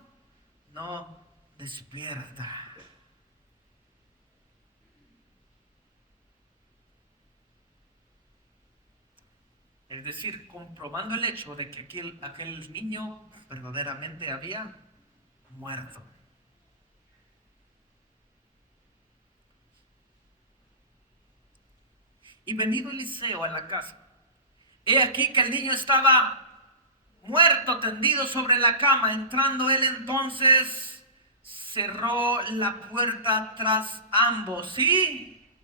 no despierta. Es decir, comprobando el hecho de que aquel niño verdaderamente había muerto. Y venido Eliseo a la casa, he aquí que el niño estaba muerto, tendido sobre la cama. Entrando él entonces, cerró la puerta tras ambos y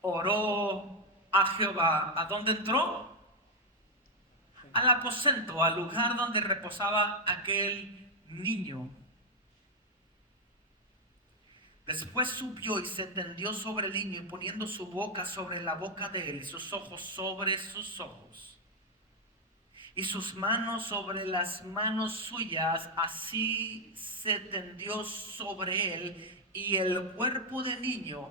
oró a Jehová. ¿A dónde entró? Al aposento, al lugar donde reposaba aquel niño. Después subió y se tendió sobre el niño y poniendo su boca sobre la boca de él y sus ojos sobre sus ojos y sus manos sobre las manos suyas, así se tendió sobre él y el cuerpo del niño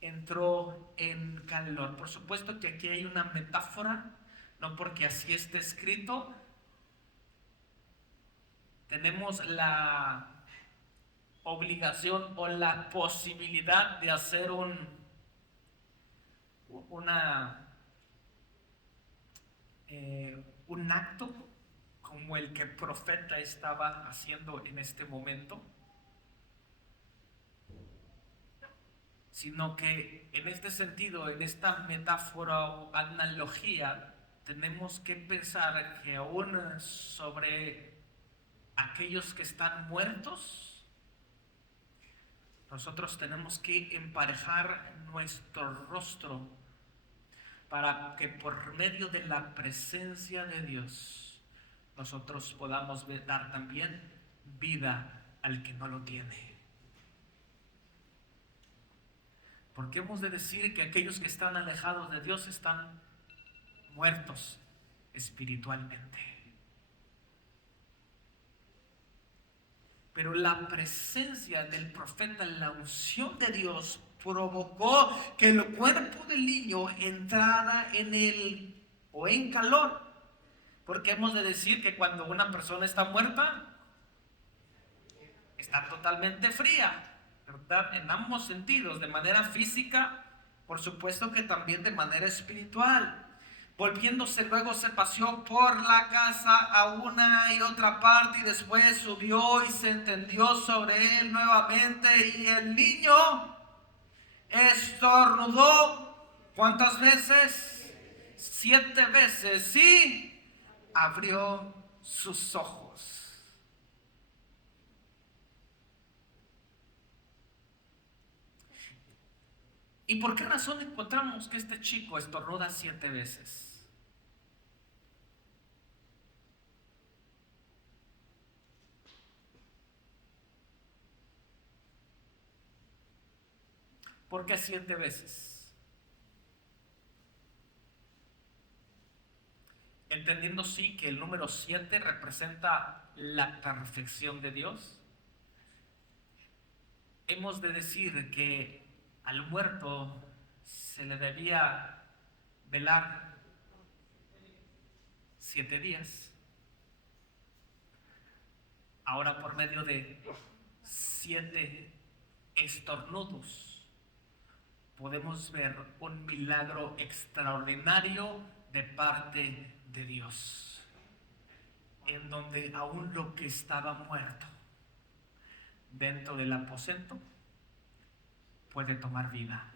entró en calor. Por supuesto que aquí hay una metáfora, no porque así esté escrito. Tenemos la obligación o la posibilidad de hacer un acto como el que el profeta estaba haciendo en este momento, sino que en este sentido, en esta metáfora o analogía, tenemos que pensar que aún sobre aquellos que están muertos, nosotros tenemos que emparejar nuestro rostro para que por medio de la presencia de Dios nosotros podamos dar también vida al que no lo tiene. Porque hemos de decir que aquellos que están alejados de Dios están muertos espiritualmente. Pero la presencia del profeta, la unción de Dios, provocó que el cuerpo del niño entrara en calor. Porque hemos de decir que cuando una persona está muerta, está totalmente fría, ¿verdad? En ambos sentidos, de manera física, por supuesto que también de manera espiritual. Volviéndose luego se paseó por la casa a una y otra parte y después subió y se tendió sobre él nuevamente y el niño estornudó. ¿Cuántas veces? 7 veces y abrió sus ojos. ¿Y por qué razón encontramos que este chico estornuda 7 veces? ¿Por qué 7 veces? Entendiendo sí que el número 7 representa la perfección de Dios, hemos de decir que al muerto se le debía velar 7 días. Ahora por medio de 7 estornudos podemos ver un milagro extraordinario de parte de Dios, en donde aún lo que estaba muerto dentro del aposento puede tomar vida.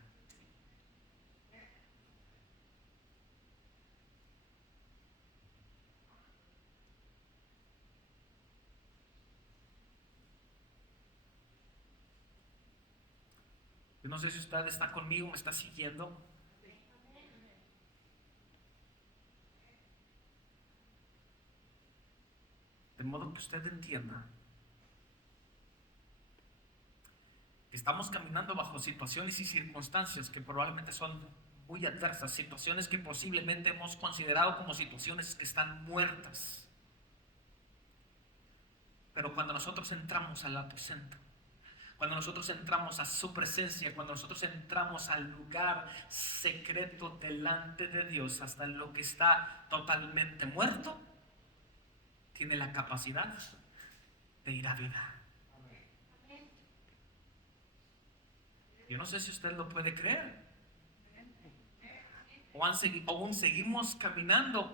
Yo no sé si usted está conmigo, me está siguiendo. De modo que usted entienda que estamos caminando bajo situaciones y circunstancias que probablemente son muy adversas, situaciones que posiblemente hemos considerado como situaciones que están muertas. Pero cuando nosotros entramos al aposento, cuando nosotros entramos a su presencia, cuando nosotros entramos al lugar secreto delante de Dios, hasta lo que está totalmente muerto, tiene la capacidad de ir a vida. Yo no sé si usted lo puede creer. O aún seguimos caminando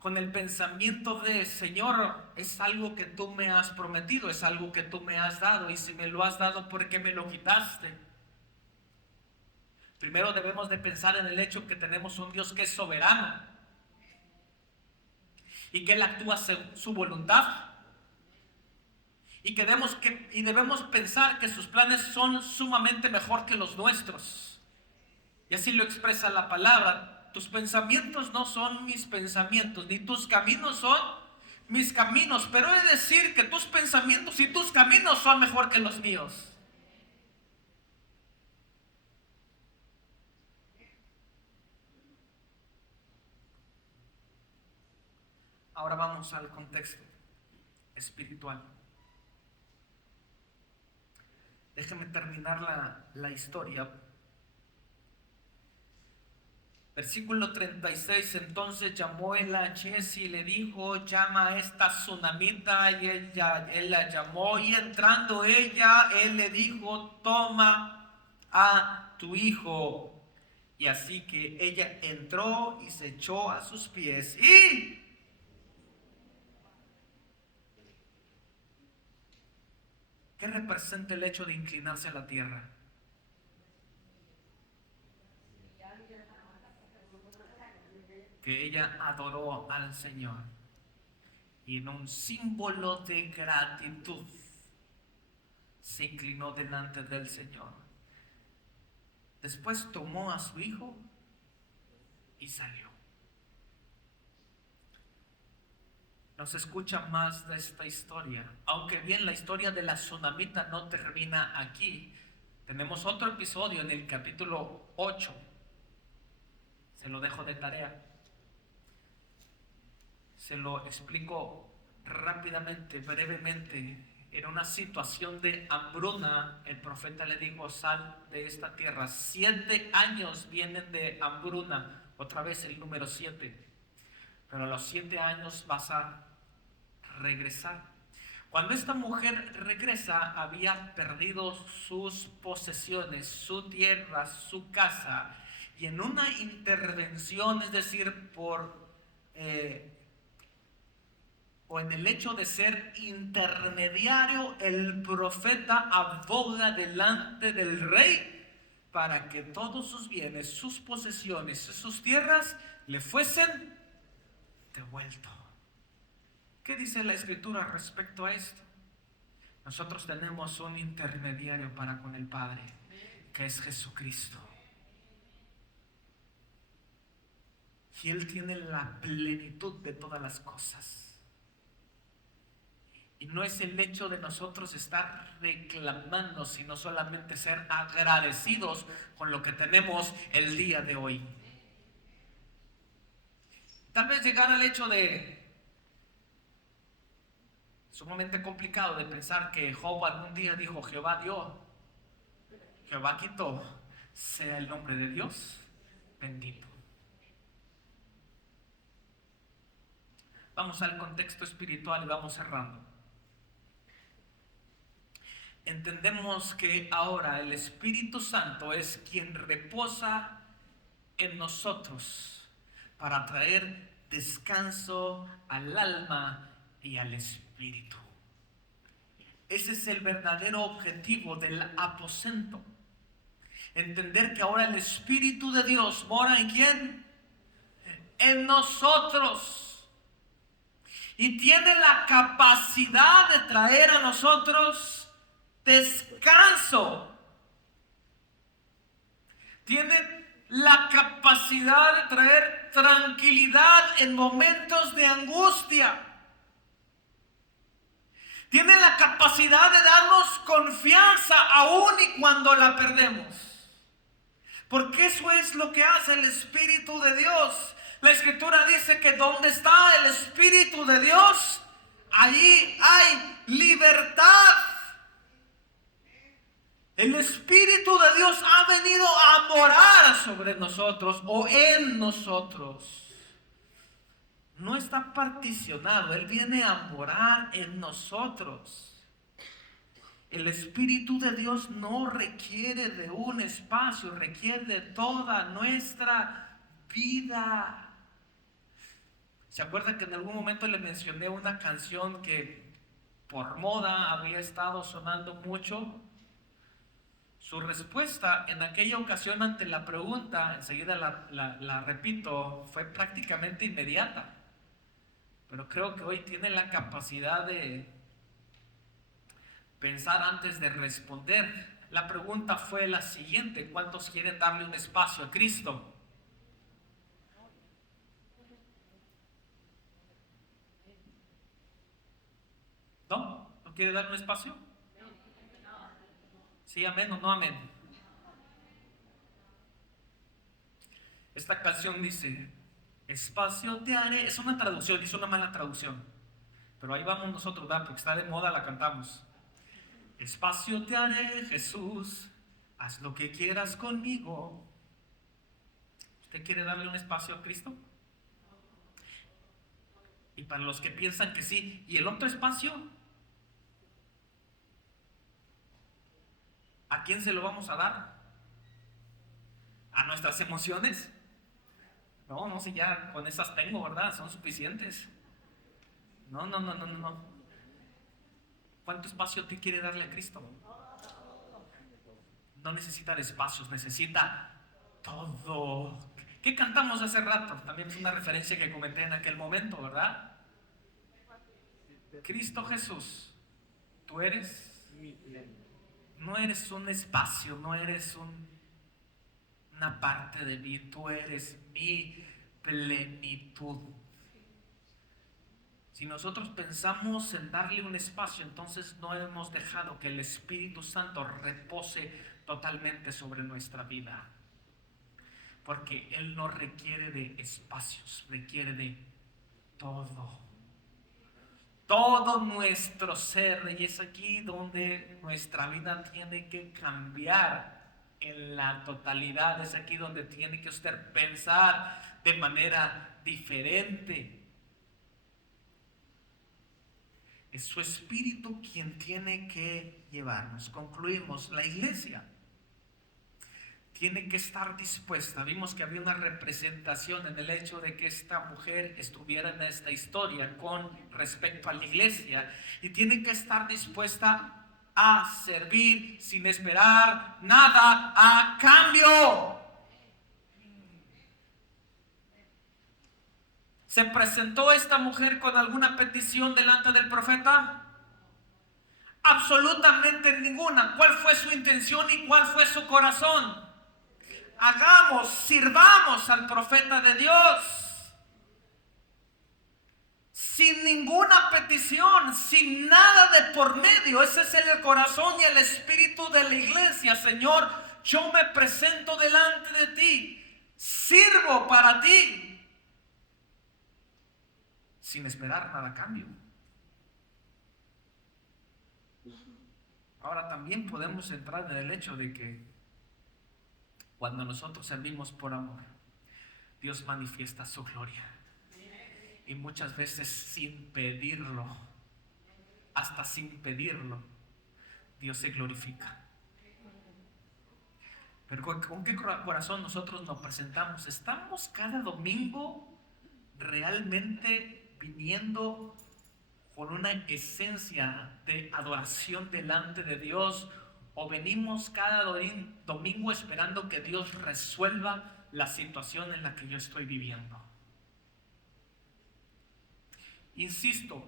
con el pensamiento de: Señor, es algo que tú me has prometido, es algo que tú me has dado, y si me lo has dado, ¿por qué me lo quitaste? Primero debemos de pensar en el hecho que tenemos un Dios que es soberano y que Él actúa según su voluntad, y debemos pensar que sus planes son sumamente mejor que los nuestros. Y así lo expresa la palabra: tus pensamientos no son mis pensamientos, ni tus caminos son mis caminos, pero he de decir que tus pensamientos y tus caminos son mejor que los míos. Ahora vamos al contexto espiritual. Déjeme terminar la historia. Versículo 36, entonces llamó él a Jesse y le dijo, llama a esta tsunamita, y él la llamó, y entrando ella, él le dijo, toma a tu hijo. Y así que ella entró y se echó a sus pies. ¿Y qué representa el hecho de inclinarse a la tierra? Que ella adoró al Señor y en un símbolo de gratitud se inclinó delante del Señor. Después tomó a su hijo y salió. Nos escucha más de esta historia, aunque bien la historia de la tsunamita no termina aquí. Tenemos otro episodio en el capítulo 8, se lo dejo de tarea. Se lo explico rápidamente, brevemente. En una situación de hambruna, el profeta le dijo, sal de esta tierra. 7 años vienen de hambruna, otra vez el número 7. Pero a los 7 años vas a regresar. Cuando esta mujer regresa, había perdido sus posesiones, su tierra, su casa. Y en una intervención, es decir, o en el hecho de ser intermediario, el profeta aboga delante del rey para que todos sus bienes, sus posesiones y sus tierras le fuesen devueltos. ¿Qué dice la Escritura respecto a esto? Nosotros tenemos un intermediario para con el Padre, que es Jesucristo. Y Él tiene la plenitud de todas las cosas. Y no es el hecho de nosotros estar reclamando, sino solamente ser agradecidos con lo que tenemos el día de hoy. Tal vez llegar al hecho de sumamente complicado de pensar que Job algún día dijo, Jehová dio, Jehová quitó, sea el nombre de Dios bendito. Vamos al contexto espiritual y vamos cerrando. Entendemos que ahora el Espíritu Santo es quien reposa en nosotros para traer descanso al alma y al espíritu. Ese es el verdadero objetivo del aposento. Entender que ahora el Espíritu de Dios mora ¿en quién? En nosotros. Y tiene la capacidad de traer a nosotros descanso. Tiene la capacidad de traer tranquilidad en momentos de angustia. Tiene la capacidad de darnos confianza aún y cuando la perdemos. Porque eso es lo que hace el Espíritu de Dios. La Escritura dice que donde está el Espíritu de Dios, allí hay libertad. El Espíritu de Dios ha venido a morar sobre nosotros o en nosotros. No está particionado, Él viene a morar en nosotros. El Espíritu de Dios no requiere de un espacio, requiere de toda nuestra vida. ¿Se acuerdan que en algún momento le mencioné una canción que por moda había estado sonando mucho? Su respuesta en aquella ocasión ante la pregunta, enseguida la repito, fue prácticamente inmediata. Pero creo que hoy tiene la capacidad de pensar antes de responder. La pregunta fue la siguiente: ¿cuántos quieren darle un espacio a Cristo? quiere darle un espacio? Sí, amén o no amén. Esta canción dice, espacio te haré. Es una traducción, es una mala traducción. Pero ahí vamos nosotros, ¿verdad? Porque está de moda, la cantamos. Espacio te haré, Jesús, haz lo que quieras conmigo. ¿Usted quiere darle un espacio a Cristo? Y para los que piensan que sí, ¿y el otro espacio? ¿A quién se lo vamos a dar? ¿A nuestras emociones? No, no sé, ya con esas tengo, ¿verdad? Son suficientes. No, no, no, no, no, no. ¿Cuánto espacio te quiere darle a Cristo? No necesita de espacios, necesita todo. ¿Qué cantamos hace rato? También es una referencia que comenté en aquel momento, ¿verdad? Cristo Jesús, tú eres, no eres un espacio, no eres una parte de mí, tú eres mi plenitud. Si nosotros pensamos en darle un espacio, entonces no hemos dejado que el Espíritu Santo repose totalmente sobre nuestra vida. Porque Él no requiere de espacios, requiere de todo. Todo nuestro ser. Y es aquí donde nuestra vida tiene que cambiar en la totalidad. Es aquí donde tiene que usted pensar de manera diferente. Es su Espíritu quien tiene que llevarnos. Concluimos, la iglesia tiene que estar dispuesta. Vimos que había una representación en el hecho de que esta mujer estuviera en esta historia con respecto a la iglesia, y tiene que estar dispuesta a servir sin esperar nada a cambio. ¿Se presentó esta mujer con alguna petición delante del profeta? Absolutamente ninguna. ¿Cuál fue su intención y cuál fue su corazón? Hagamos, sirvamos al profeta de Dios. Sin ninguna petición, sin nada de por medio. Ese es el corazón y el espíritu de la iglesia. Señor, yo me presento delante de ti. Sirvo para ti. Sin esperar nada a cambio. Ahora también podemos entrar en el hecho de que cuando nosotros servimos por amor, Dios manifiesta su gloria. Y muchas veces sin pedirlo, hasta sin pedirlo, Dios se glorifica. Pero ¿con qué corazón nosotros nos presentamos? ¿Estamos cada domingo realmente viniendo con una esencia de adoración delante de Dios? ¿O venimos cada domingo esperando que Dios resuelva la situación en la que yo estoy viviendo? Insisto,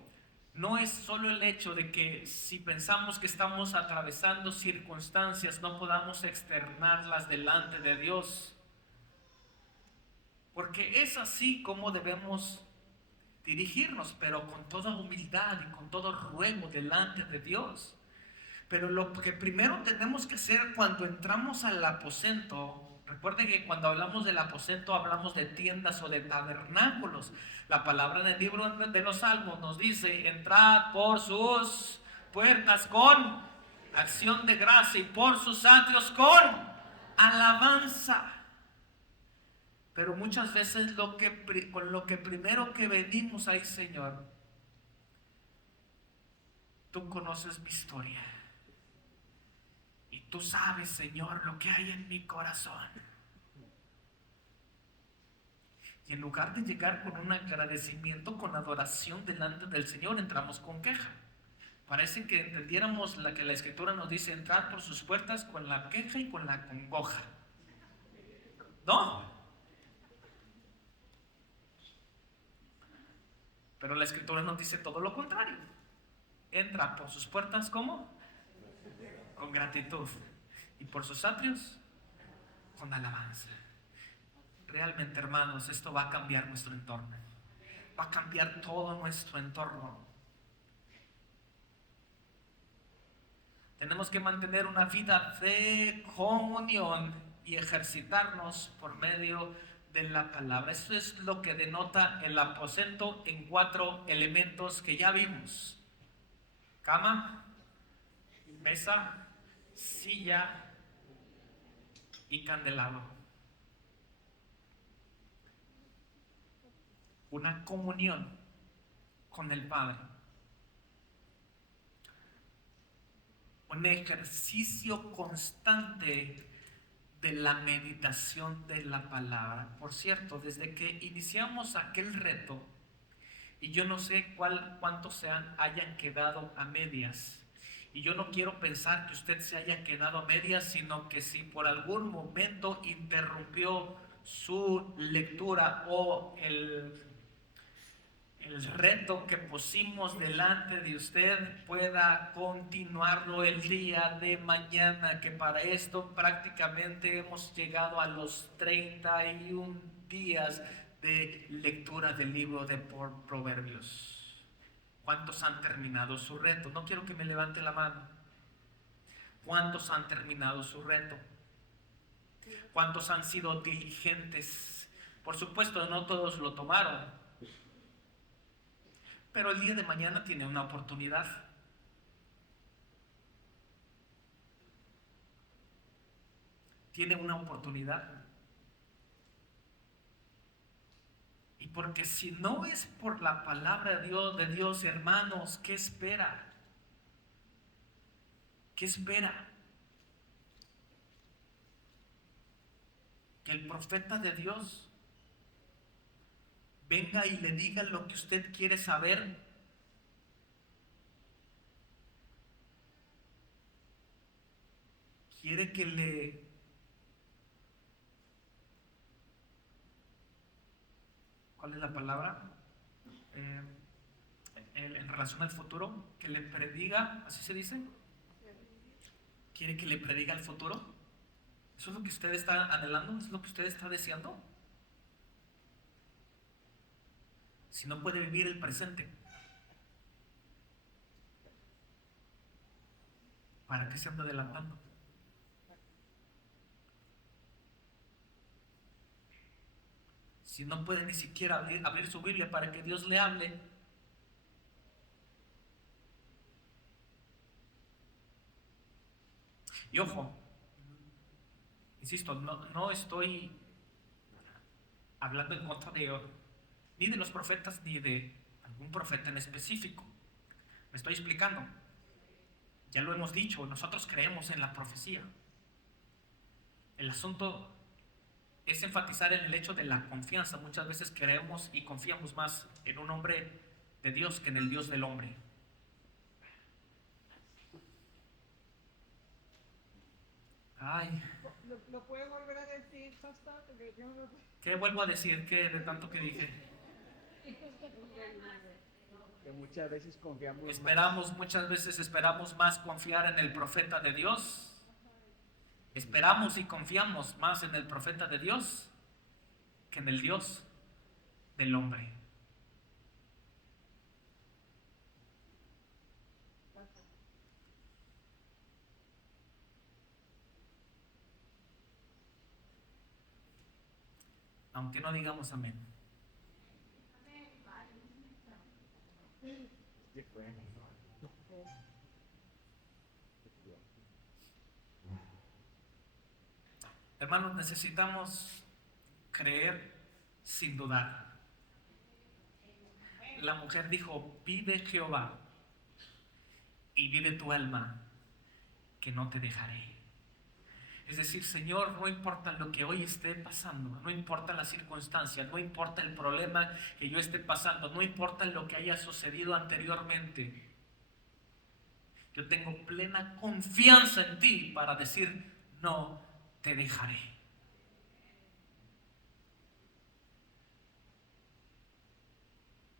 no es solo el hecho de que si pensamos que estamos atravesando circunstancias no podamos externarlas delante de Dios, porque es así como debemos dirigirnos, pero con toda humildad y con todo ruego delante de Dios. Pero lo que primero tenemos que hacer cuando entramos al aposento, recuerden que cuando hablamos del aposento hablamos de tiendas o de tabernáculos. La palabra en el libro de los Salmos nos dice: entrad por sus puertas con acción de gracia y por sus atrios con alabanza. Pero muchas veces con lo que primero que venimos ahí, Señor, tú conoces mi historia. Y tú sabes, Señor, lo que hay en mi corazón. Y en lugar de llegar con un agradecimiento, con adoración delante del Señor, entramos con queja. Parece que entendiéramos que la Escritura nos dice: entrar por sus puertas con la queja y con la congoja. ¿No? Pero la Escritura nos dice todo lo contrario. Entra por sus puertas, ¿cómo? Con gratitud. Y por sus atrios, con alabanza. Realmente, hermanos, esto va a cambiar nuestro entorno. Va a cambiar todo nuestro entorno. Tenemos que mantener una vida de comunión y ejercitarnos por medio de la palabra. Eso es lo que denota el aposento en 4 elementos que ya vimos: cama, mesa, silla y candelabro. Una comunión con el Padre. Un ejercicio constante de la meditación de la palabra. Por cierto, desde que iniciamos aquel reto, y yo no sé cuántos hayan quedado a medias, y yo no quiero pensar que usted se haya quedado a medias, sino que si por algún momento interrumpió su lectura o el reto que pusimos delante de usted, pueda continuarlo el día de mañana, que para esto prácticamente hemos llegado a los 31 días de lectura del libro de Proverbios. ¿Cuántos han terminado su reto? No quiero que me levante la mano. ¿Cuántos han terminado su reto? ¿Cuántos han sido diligentes? Por supuesto, no todos lo tomaron, pero el día de mañana tiene una oportunidad. Tiene una oportunidad. Y porque si no es por la palabra de Dios, hermanos, ¿qué espera? ¿Qué espera? Que el profeta de Dios venga y le diga lo que usted quiere saber. Quiere que le ¿cuál es la palabra? En relación al futuro, que le prediga, ¿así se dice? ¿Quiere que le prediga el futuro? ¿Eso es lo que usted está anhelando? ¿Es lo que usted está deseando? Si no puede vivir el presente, ¿para qué se anda adelantando? Si no puede ni siquiera abrir su Biblia para que Dios le hable, y ojo, insisto, no estoy hablando en contra ni de los profetas ni de algún profeta en específico. Me estoy explicando. Ya lo hemos dicho, nosotros creemos en la profecía. El asunto es enfatizar en el hecho de la confianza. Muchas veces creemos y confiamos más en un hombre de Dios que en el Dios del hombre. Ay. ¿Lo puede volver a decir, pastor? ¿Qué vuelvo a decir? ¿Qué de tanto que dije? Que muchas veces confiamos Muchas veces esperamos más confiar en el profeta de Dios. Esperamos y confiamos más en el profeta de Dios que en el Dios del hombre. Aunque no digamos amén. Hermanos, necesitamos creer sin dudar. La mujer dijo: vive Jehová y vive tu alma, que no te dejaré. Es decir, Señor, no importa lo que hoy esté pasando, no importa las circunstancias, no importa el problema que yo esté pasando, no importa lo que haya sucedido anteriormente, yo tengo plena confianza en ti para decir: no te dejaré.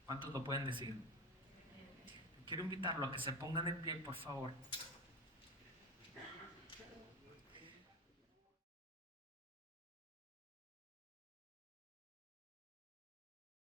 ¿Cuántos lo pueden decir? Quiero invitarlo a que se pongan en pie, por favor.